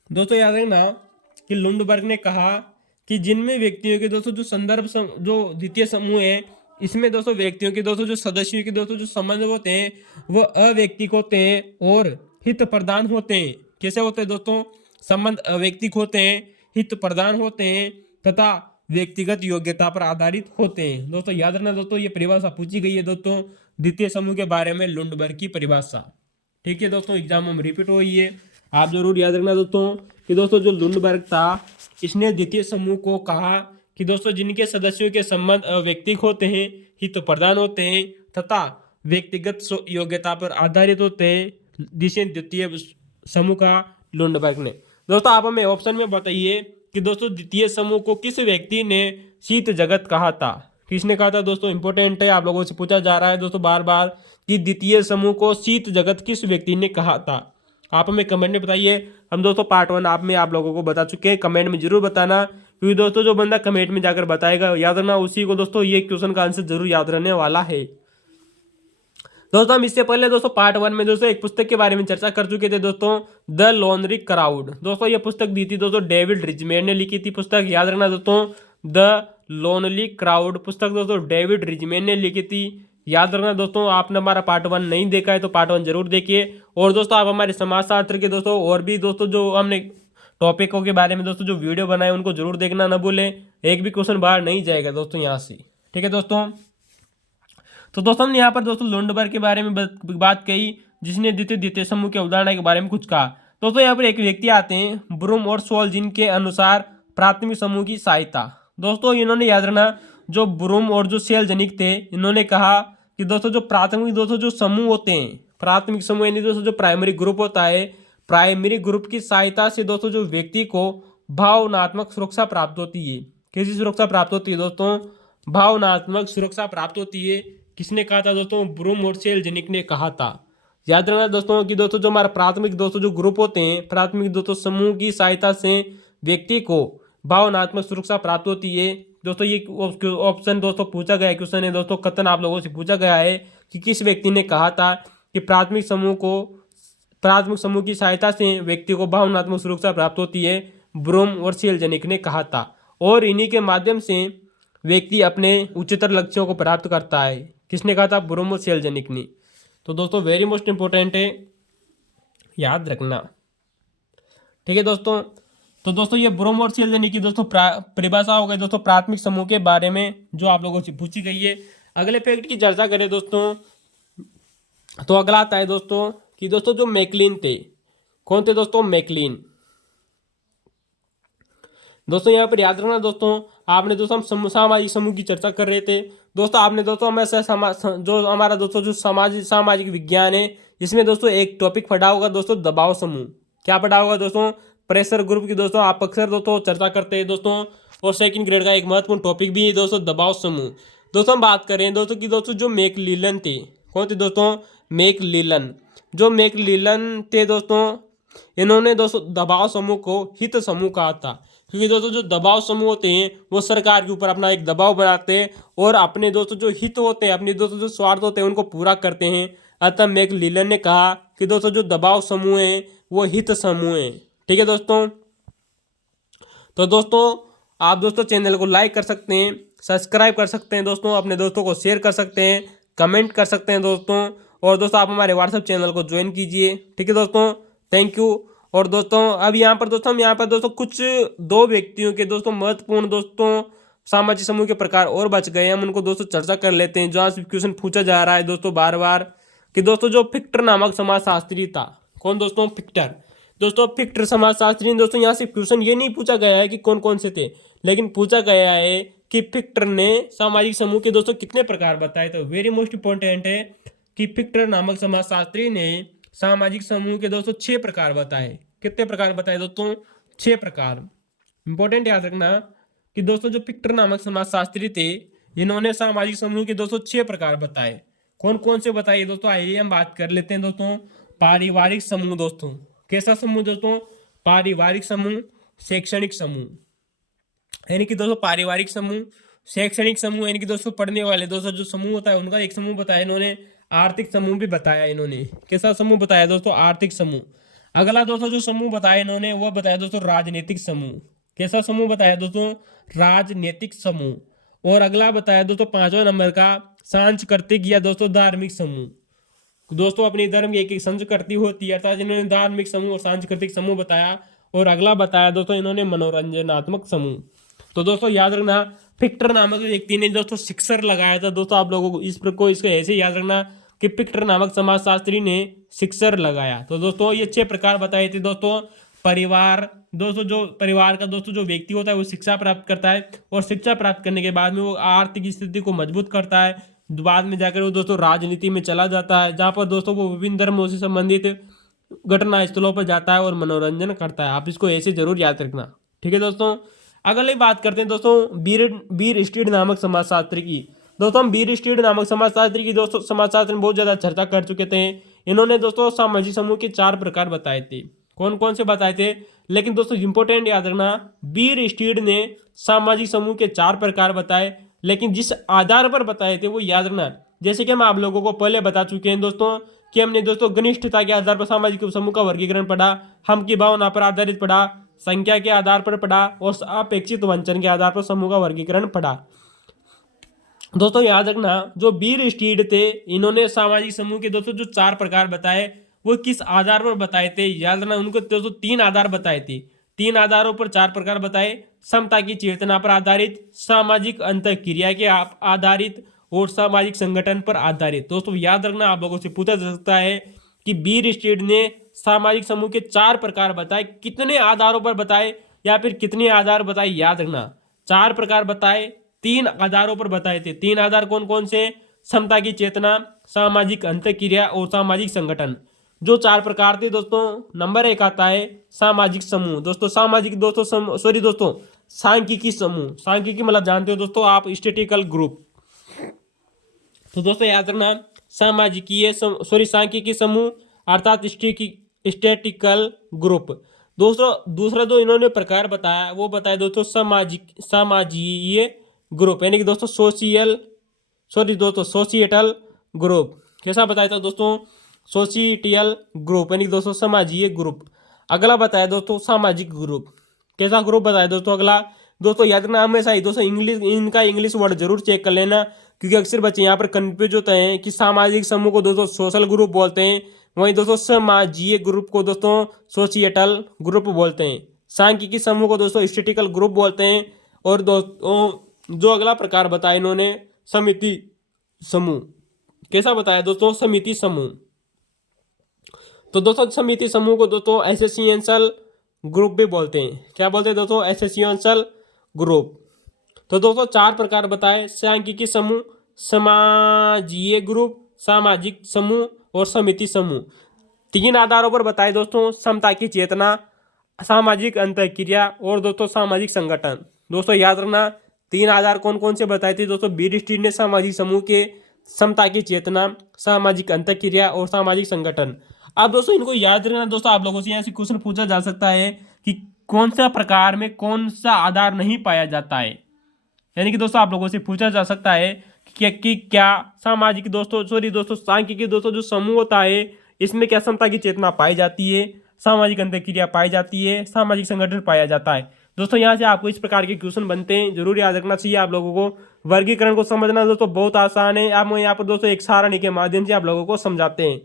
दोस्तों याद रखना कि लुंडबर्ग ने कहा कि जिनमें व्यक्तियों के दोस्तों जो जो द्वितीय समूह है, इसमें दोस्तों व्यक्तियों के दोस्तों जो सदस्यों के दोस्तों जो संबंध होते हैं वो अवैयक्तिक होते हैं और हित प्रदान होते हैं। कैसे होते हैं दोस्तों, संबंध अवैयक्तिक होते हैं, हित प्रदान होते हैं तथा व्यक्तिगत योग्यता पर आधारित होते हैं। दोस्तों याद रखना दोस्तों, ये परिभाषा पूछी गई है दोस्तों द्वितीय समूह के बारे में, लुंडबर्ग की परिभाषा। ठीक है दोस्तों, एग्जाम में रिपीट हो रही है, आप जरूर याद रखना दोस्तों कि दोस्तों जो लुंडबर्ग था इसने द्वितीय समूह को कहा कि दोस्तों जिनके सदस्यों के संबंध अवैयक्तिक होते हैं, हित प्रदान होते हैं तथा व्यक्तिगत योग्यता पर आधारित होते हैं, जिसे द्वितीय समूह का लुंडबर्ग ने। दोस्तों आप हमें ऑप्शन में बताइए कि दोस्तों द्वितीय समूह को किस व्यक्ति ने शीत जगत कहा था। किसने कहा था दोस्तों, इंपॉर्टेंट है, आप लोगों से पूछा जा रहा है दोस्तों बार बार कि द्वितीय समूह को शीत जगत किस व्यक्ति ने कहा था। आप हमें कमेंट में बताइए। हम दोस्तों पार्ट 1 आप लोगों को बता चुके हैं, कमेंट में जरूर बताना, क्योंकि दोस्तों जो बंदा कमेंट में जाकर बताएगा याद रखना उसी को दोस्तों ये क्वेश्चन का आंसर जरूर याद रहने वाला है। दोस्तों हम इससे पहले दोस्तों पार्ट 1 में दोस्तों एक पुस्तक के बारे में चर्चा कर चुके थे दोस्तों, द लोनरी क्राउड। दोस्तों ये पुस्तक दी थी दोस्तों डेविड रिचमैन ने लिखी थी पुस्तक, याद रखना दोस्तों, द लोनली क्राउड पुस्तक दोस्तों डेविड रिचमैन ने लिखी थी, याद रखना दोस्तों। आपने हमारा पार्ट 1 नहीं देखा है तो पार्ट 1 जरूर देखिए। और दोस्तों आप हमारे समाजशास्त्र के दोस्तों और भी दोस्तों जो हमने टॉपिकों के बारे में दोस्तों जो वीडियो बनाए उनको जरूर देखना ना भूलें, एक भी क्वेश्चन बाहर नहीं जाएगा दोस्तों यहाँ से। ठीक है दोस्तों, तो दोस्तों हमने यहाँ पर दोस्तों लुंडबर्ग के बारे में बात कही, जिसने द्वितीय समूह के अवधारणा के बारे में कुछ कहा। दोस्तों यहाँ पर एक व्यक्ति आते हैं ब्रूम और सोल, जिनके अनुसार प्राथमिक समूह की सहायता। दोस्तों इन्होंने याद रखना जो ब्रूम और जो सेल जनिक थे, इन्होंने कहा कि दोस्तों जो प्राथमिक दोस्तों जो समूह होते हैं, प्राथमिक समूह यानी दोस्तों जो प्राइमरी ग्रुप होता है, प्राइमरी ग्रुप की सहायता से दोस्तों जो व्यक्ति को भावनात्मक सुरक्षा प्राप्त होती है। कैसी सुरक्षा प्राप्त होती है दोस्तों, भावनात्मक सुरक्षा प्राप्त होती है। किसने कहा था दोस्तों, ब्रूम और सेलजनिक ने कहा था। याद रखना दोस्तों कि दोस्तों जो हमारा प्राथमिक दोस्तों जो ग्रुप होते हैं, प्राथमिक दोस्तों समूह की सहायता से व्यक्ति को भावनात्मक सुरक्षा प्राप्त होती है। दोस्तों ये ऑप्शन दोस्तों पूछा गया क्वेश्चन है दोस्तों, कथन आप लोगों से पूछा गया है कि किस व्यक्ति ने कहा था कि प्राथमिक समूह की सहायता से व्यक्ति को भावनात्मक सुरक्षा प्राप्त होती है। ब्रूम और सेलजनिक ने कहा था, और इन्हीं के माध्यम से व्यक्ति अपने उच्चतर लक्ष्यों को प्राप्त करता है। किसने कहा था, ब्रूम और सेलजनिक ने। तो दोस्तों वेरी मोस्ट इंपॉर्टेंट है, याद रखना। ठीक है दोस्तों, तो दोस्तों ये ब्रूम और सेलजनिक की दोस्तों परिभाषा हो गई दोस्तों प्राथमिक समूह के बारे में, जो आप लोगों से पूछी गई है। अगले फैक्ट की चर्चा करें दोस्तों, तो अगला आता है दोस्तों कि दोस्तों जो मैकलिन थे, कौन थे दोस्तों, मैकलिन। दोस्तों यहाँ पर याद रखना दोस्तों, आपने दोस्तों हम सामाजिक समूह की चर्चा कर रहे थे दोस्तों, आपने दोस्तों हमें जो हमारा दोस्तों जो सामाजिक विज्ञान है, इसमें दोस्तों एक टॉपिक पढ़ा होगा दोस्तों दबाव समूह। क्या पढ़ा होगा दोस्तों, प्रेशर ग्रुप की दोस्तों आप अक्सर दोस्तों चर्चा करते हैं दोस्तों, और सेकंड ग्रेड का एक महत्वपूर्ण टॉपिक भी है दोस्तों दबाव समूह। दोस्तों हम बात करें दोस्तों कि दोस्तों जो मैकलिलन थे, कौन थे दोस्तों, मैकलिलन। जो मैकलिलन थे दोस्तों, इन्होंने दोस्तों दबाव समूह को हित समूह कहा था, क्योंकि दोस्तों जो दबाव समूह होते हैं वो सरकार के ऊपर अपना एक दबाव बनाते हैं और अपने दोस्तों जो हित होते हैं, अपने दोस्तों जो स्वार्थ होते हैं उनको पूरा करते हैं। अतः मैकलिलन ने कहा कि दोस्तों जो दबाव समूह हैं वो हित समूह हैं। ठीक है दोस्तों, तो दोस्तों आप दोस्तों चैनल को लाइक कर सकते हैं, सब्सक्राइब कर सकते हैं दोस्तों, अपने दोस्तों को शेयर कर सकते हैं, कमेंट कर सकते हैं दोस्तों, और दोस्तों आप हमारे व्हाट्सएप चैनल को ज्वाइन कीजिए। ठीक है दोस्तों, थैंक यू। और दोस्तों अब यहाँ पर दोस्तों कुछ दो व्यक्तियों के दोस्तों महत्वपूर्ण दोस्तों सामाजिक समूह के प्रकार और बच गए, हम उनको दोस्तों चर्चा कर लेते हैं। जहाँ से क्वेश्चन पूछा जा रहा है दोस्तों बार बार कि दोस्तों जो फिक्टर नामक समाजशास्त्री था, कौन दोस्तों, फिक्टर। दोस्तों फिक्टर समाजशास्त्री दोस्तों यहाँ से क्वेश्चन ये नहीं पूछा गया है कि कौन कौन से थे, लेकिन पूछा गया है कि फिक्टर ने सामाजिक समूह के दोस्तों कितने प्रकार बताए। तो वेरी मोस्ट इंपॉर्टेंट है कि फिक्टर नामक समाजशास्त्री ने सामाजिक समूह के दोस्तों 6 प्रकार बताए। कितने प्रकार बताए दोस्तों? 6 प्रकार। इंपॉर्टेंट याद रखना कि दोस्तों जो फिक्टर नामक समाजशास्त्री थे, इन्होंने सामाजिक समूह के दोस्तों 6 प्रकार बताए। कौन कौन से बताइए दोस्तों? आइए हम बात कर लेते हैं दोस्तों। पारिवारिक समूह दोस्तों, कैसा समूह दोस्तों? पारिवारिक समूह, शैक्षणिक समूह, यानी कि दोस्तों पारिवारिक समूह, शैक्षणिक समूह, यानी कि दोस्तों पढ़ने वाले दोस्तों जो समूह होता है उनका एक समूह बताया इन्होंने। आर्थिक समूह भी बताया इन्होंने। कैसा समूह बताया दोस्तों? आर्थिक समूह। अगला दोस्तों जो समूह बताया इन्होंने वो बताया दोस्तों राजनीतिक समूह। कैसा समूह बताया दोस्तों? राजनीतिक समूह। और अगला बताया दोस्तों 5वां नंबर का सांस्कृतिक या दोस्तों धार्मिक समूह। दोस्तों अपनी धर्म की एक संस्कृति होती है, अर्थात इन्होंने धार्मिक समूह और सांस्कृतिक समूह बताया। और अगला बताया दोस्तों इन्होंने मनोरंजनात्मक समूह। तो दोस्तों याद रखना फिक्टर नामक व्यक्ति ने दोस्तों शिक्षर लगाया था। दोस्तों आप लोगों को इसको ऐसे याद रखना कि फिक्टर नामक समाजशास्त्री ने शिक्षर लगाया। तो दोस्तों ये 6 प्रकार बताए थे दोस्तों। परिवार दोस्तों, जो परिवार का दोस्तों जो व्यक्ति होता है वो शिक्षा प्राप्त करता है, और शिक्षा प्राप्त करने के बाद में वो आर्थिक स्थिति को मजबूत करता है। बाद में जाकर वो दोस्तों राजनीति में चला जाता है, जहाँ पर दोस्तों वो विभिन्न धर्मों से संबंधित घटना स्थलों पर जाता है और मनोरंजन करता है। आप इसको ऐसे जरूर याद रखना, ठीक है दोस्तों। अगली बात करते हैं दोस्तों बीर स्ट्रीट नामक समाजशास्त्री की। दोस्तों हम बीर स्ट्रीट नामक समाजशास्त्री की दोस्तों समाजशास्त्र में बहुत ज्यादा चर्चा कर चुके थे। इन्होंने दोस्तों सामाजिक समूह के 4 प्रकार बताए थे। कौन कौन से बताए थे? लेकिन दोस्तों इंपॉर्टेंट याद रखना, बीर स्ट्रीट ने सामाजिक समूह के 4 प्रकार बताए, लेकिन जिस आधार पर बताए थे वो याद रखना। जैसे कि हम आप लोगों को पहले बता चुके हैं दोस्तों कि हमने दोस्तों घनिष्ठता के आधार पर सामाजिक समूह का वर्गीकरण पढ़ा, हम की भावना पर आधारित पढ़ा, संख्या के आधार पर पढ़ा, और अपेक्षित वंचन के आधार पर समूह का वर्गीकरण पढ़ा। दोस्तों याद रखना जो बीर स्ट्रीट थे इन्होंने सामाजिक समूह के दोस्तों जो 4 प्रकार बताए वो किस आधार पर बताए थे? याद रखना उनको दोस्तों 3 आधार बताए थे। 3 आधारों पर 4 प्रकार बताए। समता की चेतना पर आधारित, सामाजिक अंतःक्रिया के आधारित, और सामाजिक संगठन पर आधारित। दोस्तों याद रखना आप लोगों से पूछा जा सकता है कि बीर स्ट्रीट ने सामाजिक समूह के 4 प्रकार बताए, कितने आधारों पर बताए या फिर कितने आधार बताए? याद रखना 4 प्रकार बताए, 3 आधारों पर बताए थे। 3 आधार कौन कौन से? समता की चेतना, सामाजिक अंतःक्रिया और सामाजिक संगठन। जो 4 प्रकार थे दोस्तों, नंबर 1 आता है सामाजिक समूह। दोस्तों सामाजिक दोस्तों सांख्यिकी समूह। सांख्यिकी मतलब जानते हो दोस्तों आप, स्टैटिस्टिकल ग्रुप। तो दोस्तों याद रखना सांख्यिकी समूह अर्थात स्टैटिस्टिकल ग्रुप। दोस्तों दूसरा जो इन्होंने प्रकार बताया वो बताया दोस्तों समाजीय ग्रुप, यानी कि दोस्तों सोशिएटल ग्रुप। कैसा बताया था दोस्तों? सोशिएटल ग्रुप, यानी कि दोस्तों समाजीय ग्रुप। अगला बताया दोस्तों सामाजिक ग्रुप। कैसा ग्रुप बताया दोस्तों? अगला दोस्तों याद रखना हमेशा ही दोस्तों इनका इंग्लिश वर्ड जरूर चेक कर लेना, क्योंकि अक्सर बच्चे यहाँ पर कंफ्यूज होते हैं कि सामाजिक समूह को दोस्तों सोशल ग्रुप बोलते हैं, वहीं दोस्तों समाजीय ग्रुप को दोस्तों सोशिएटल ग्रुप बोलते हैं, सांख्यिकी समूह को दोस्तों स्टैटिस्टिकल ग्रुप बोलते हैं, और दोस्तों जो अगला प्रकार बताया इन्होंने समिति समूह। कैसा बताया दोस्तों? समिति समूह। तो दोस्तों समिति समूह को दोस्तों एसोसिएशनल ग्रुप भी बोलते हैं। क्या बोलते हैं दोस्तों? Associational group. तो दोस्तों 4 प्रकार बताए, सांख्यिकी समूह, समाजीय ग्रुप, सामाजिक समूह और समिति समूह। 3 आधारों पर बताए दोस्तों, समता की चेतना, सामाजिक अंतःक्रिया और दोस्तों सामाजिक संगठन। दोस्तों याद रखना 3 आधार कौन कौन से बताए थे दोस्तों? बीर स्ट्रीट ने सामाजिक समूह के समता की चेतना, सामाजिक अंतःक्रिया और सामाजिक संगठन। अब दोस्तों इनको याद रखना। दोस्तों आप लोगों से यहाँ से क्वेश्चन पूछा जा सकता है कि कौन सा प्रकार में कौन सा आधार नहीं पाया जाता है, यानी कि दोस्तों आप लोगों से पूछा जा सकता है कि क्या सामाजिक दोस्तों सांख्यिकी दोस्तों जो समूह होता है इसमें क्या समता की चेतना पाई जाती है, सामाजिक अंतःक्रिया पाई जाती है, सामाजिक संगठन पाया जाता है। दोस्तों यहाँ से आपको इस प्रकार के क्वेश्चन बनते हैं, जरूर याद रखना चाहिए आप लोगों को। वर्गीकरण को समझना दोस्तों बहुत आसान है, आप यहाँ पर दोस्तों एक सारणी के माध्यम से आप लोगों को समझाते हैं।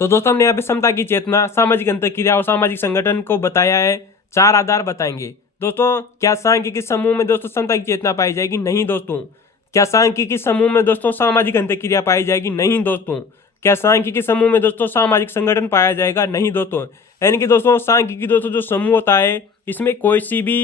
तो दोस्तों हमने यहाँ पे समता की चेतना, सामाजिक अंतःक्रिया और सामाजिक संगठन को बताया है। 4 आधार बताएंगे। दोस्तों क्या सांख्यिकी समूह में दोस्तों समता की चेतना पाई जाएगी? नहीं दोस्तों। क्या सांख्यिकी समूह में दोस्तों सामाजिक अंतःक्रिया पाई जाएगी? नहीं दोस्तों। क्या सांख्यिकी समूह में दोस्तों सामाजिक संगठन पाया जाएगा? नहीं दोस्तों। यानी कि दोस्तों सांख्यिकी दोस्तों जो समूह होता है इसमें कोई सी भी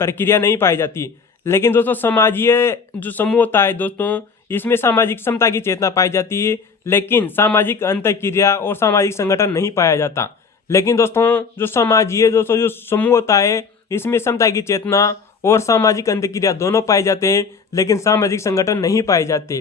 प्रक्रिया नहीं पाई जाती। लेकिन दोस्तों समाजीय जो समूह होता है दोस्तों इसमें सामाजिक समता की चेतना पाई जाती है, लेकिन सामाजिक अंतःक्रिया और सामाजिक संगठन नहीं पाया जाता। लेकिन दोस्तों जो समाजीय दोस्तों जो समूह होता है इसमें समता की चेतना और सामाजिक अंतःक्रिया दोनों पाए जाते हैं, लेकिन सामाजिक संगठन नहीं पाए जाते।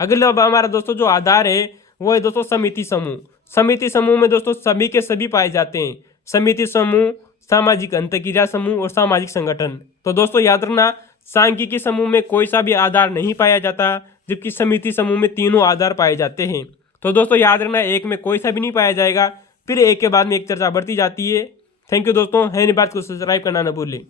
अगला हमारा दोस्तों जो आधार है वो है दोस्तों समिति समूह। समिति समूह में दोस्तों सभी के सभी पाए जाते हैं। समिति समूह, सामाजिक अंतःक्रिया समूह और सामाजिक संगठन। तो दोस्तों याद रखना सांख्यिकी समूह में कोई सा भी आधार नहीं पाया जाता, जबकि समिति समूह में तीनों आधार पाए जाते हैं। तो दोस्तों याद रखना एक में कोई सा भी नहीं पाया जाएगा, फिर एक के बाद में एक चर्चा बढ़ती जाती है। थैंक यू दोस्तों, है बात को सब्सक्राइब करना न भूलें।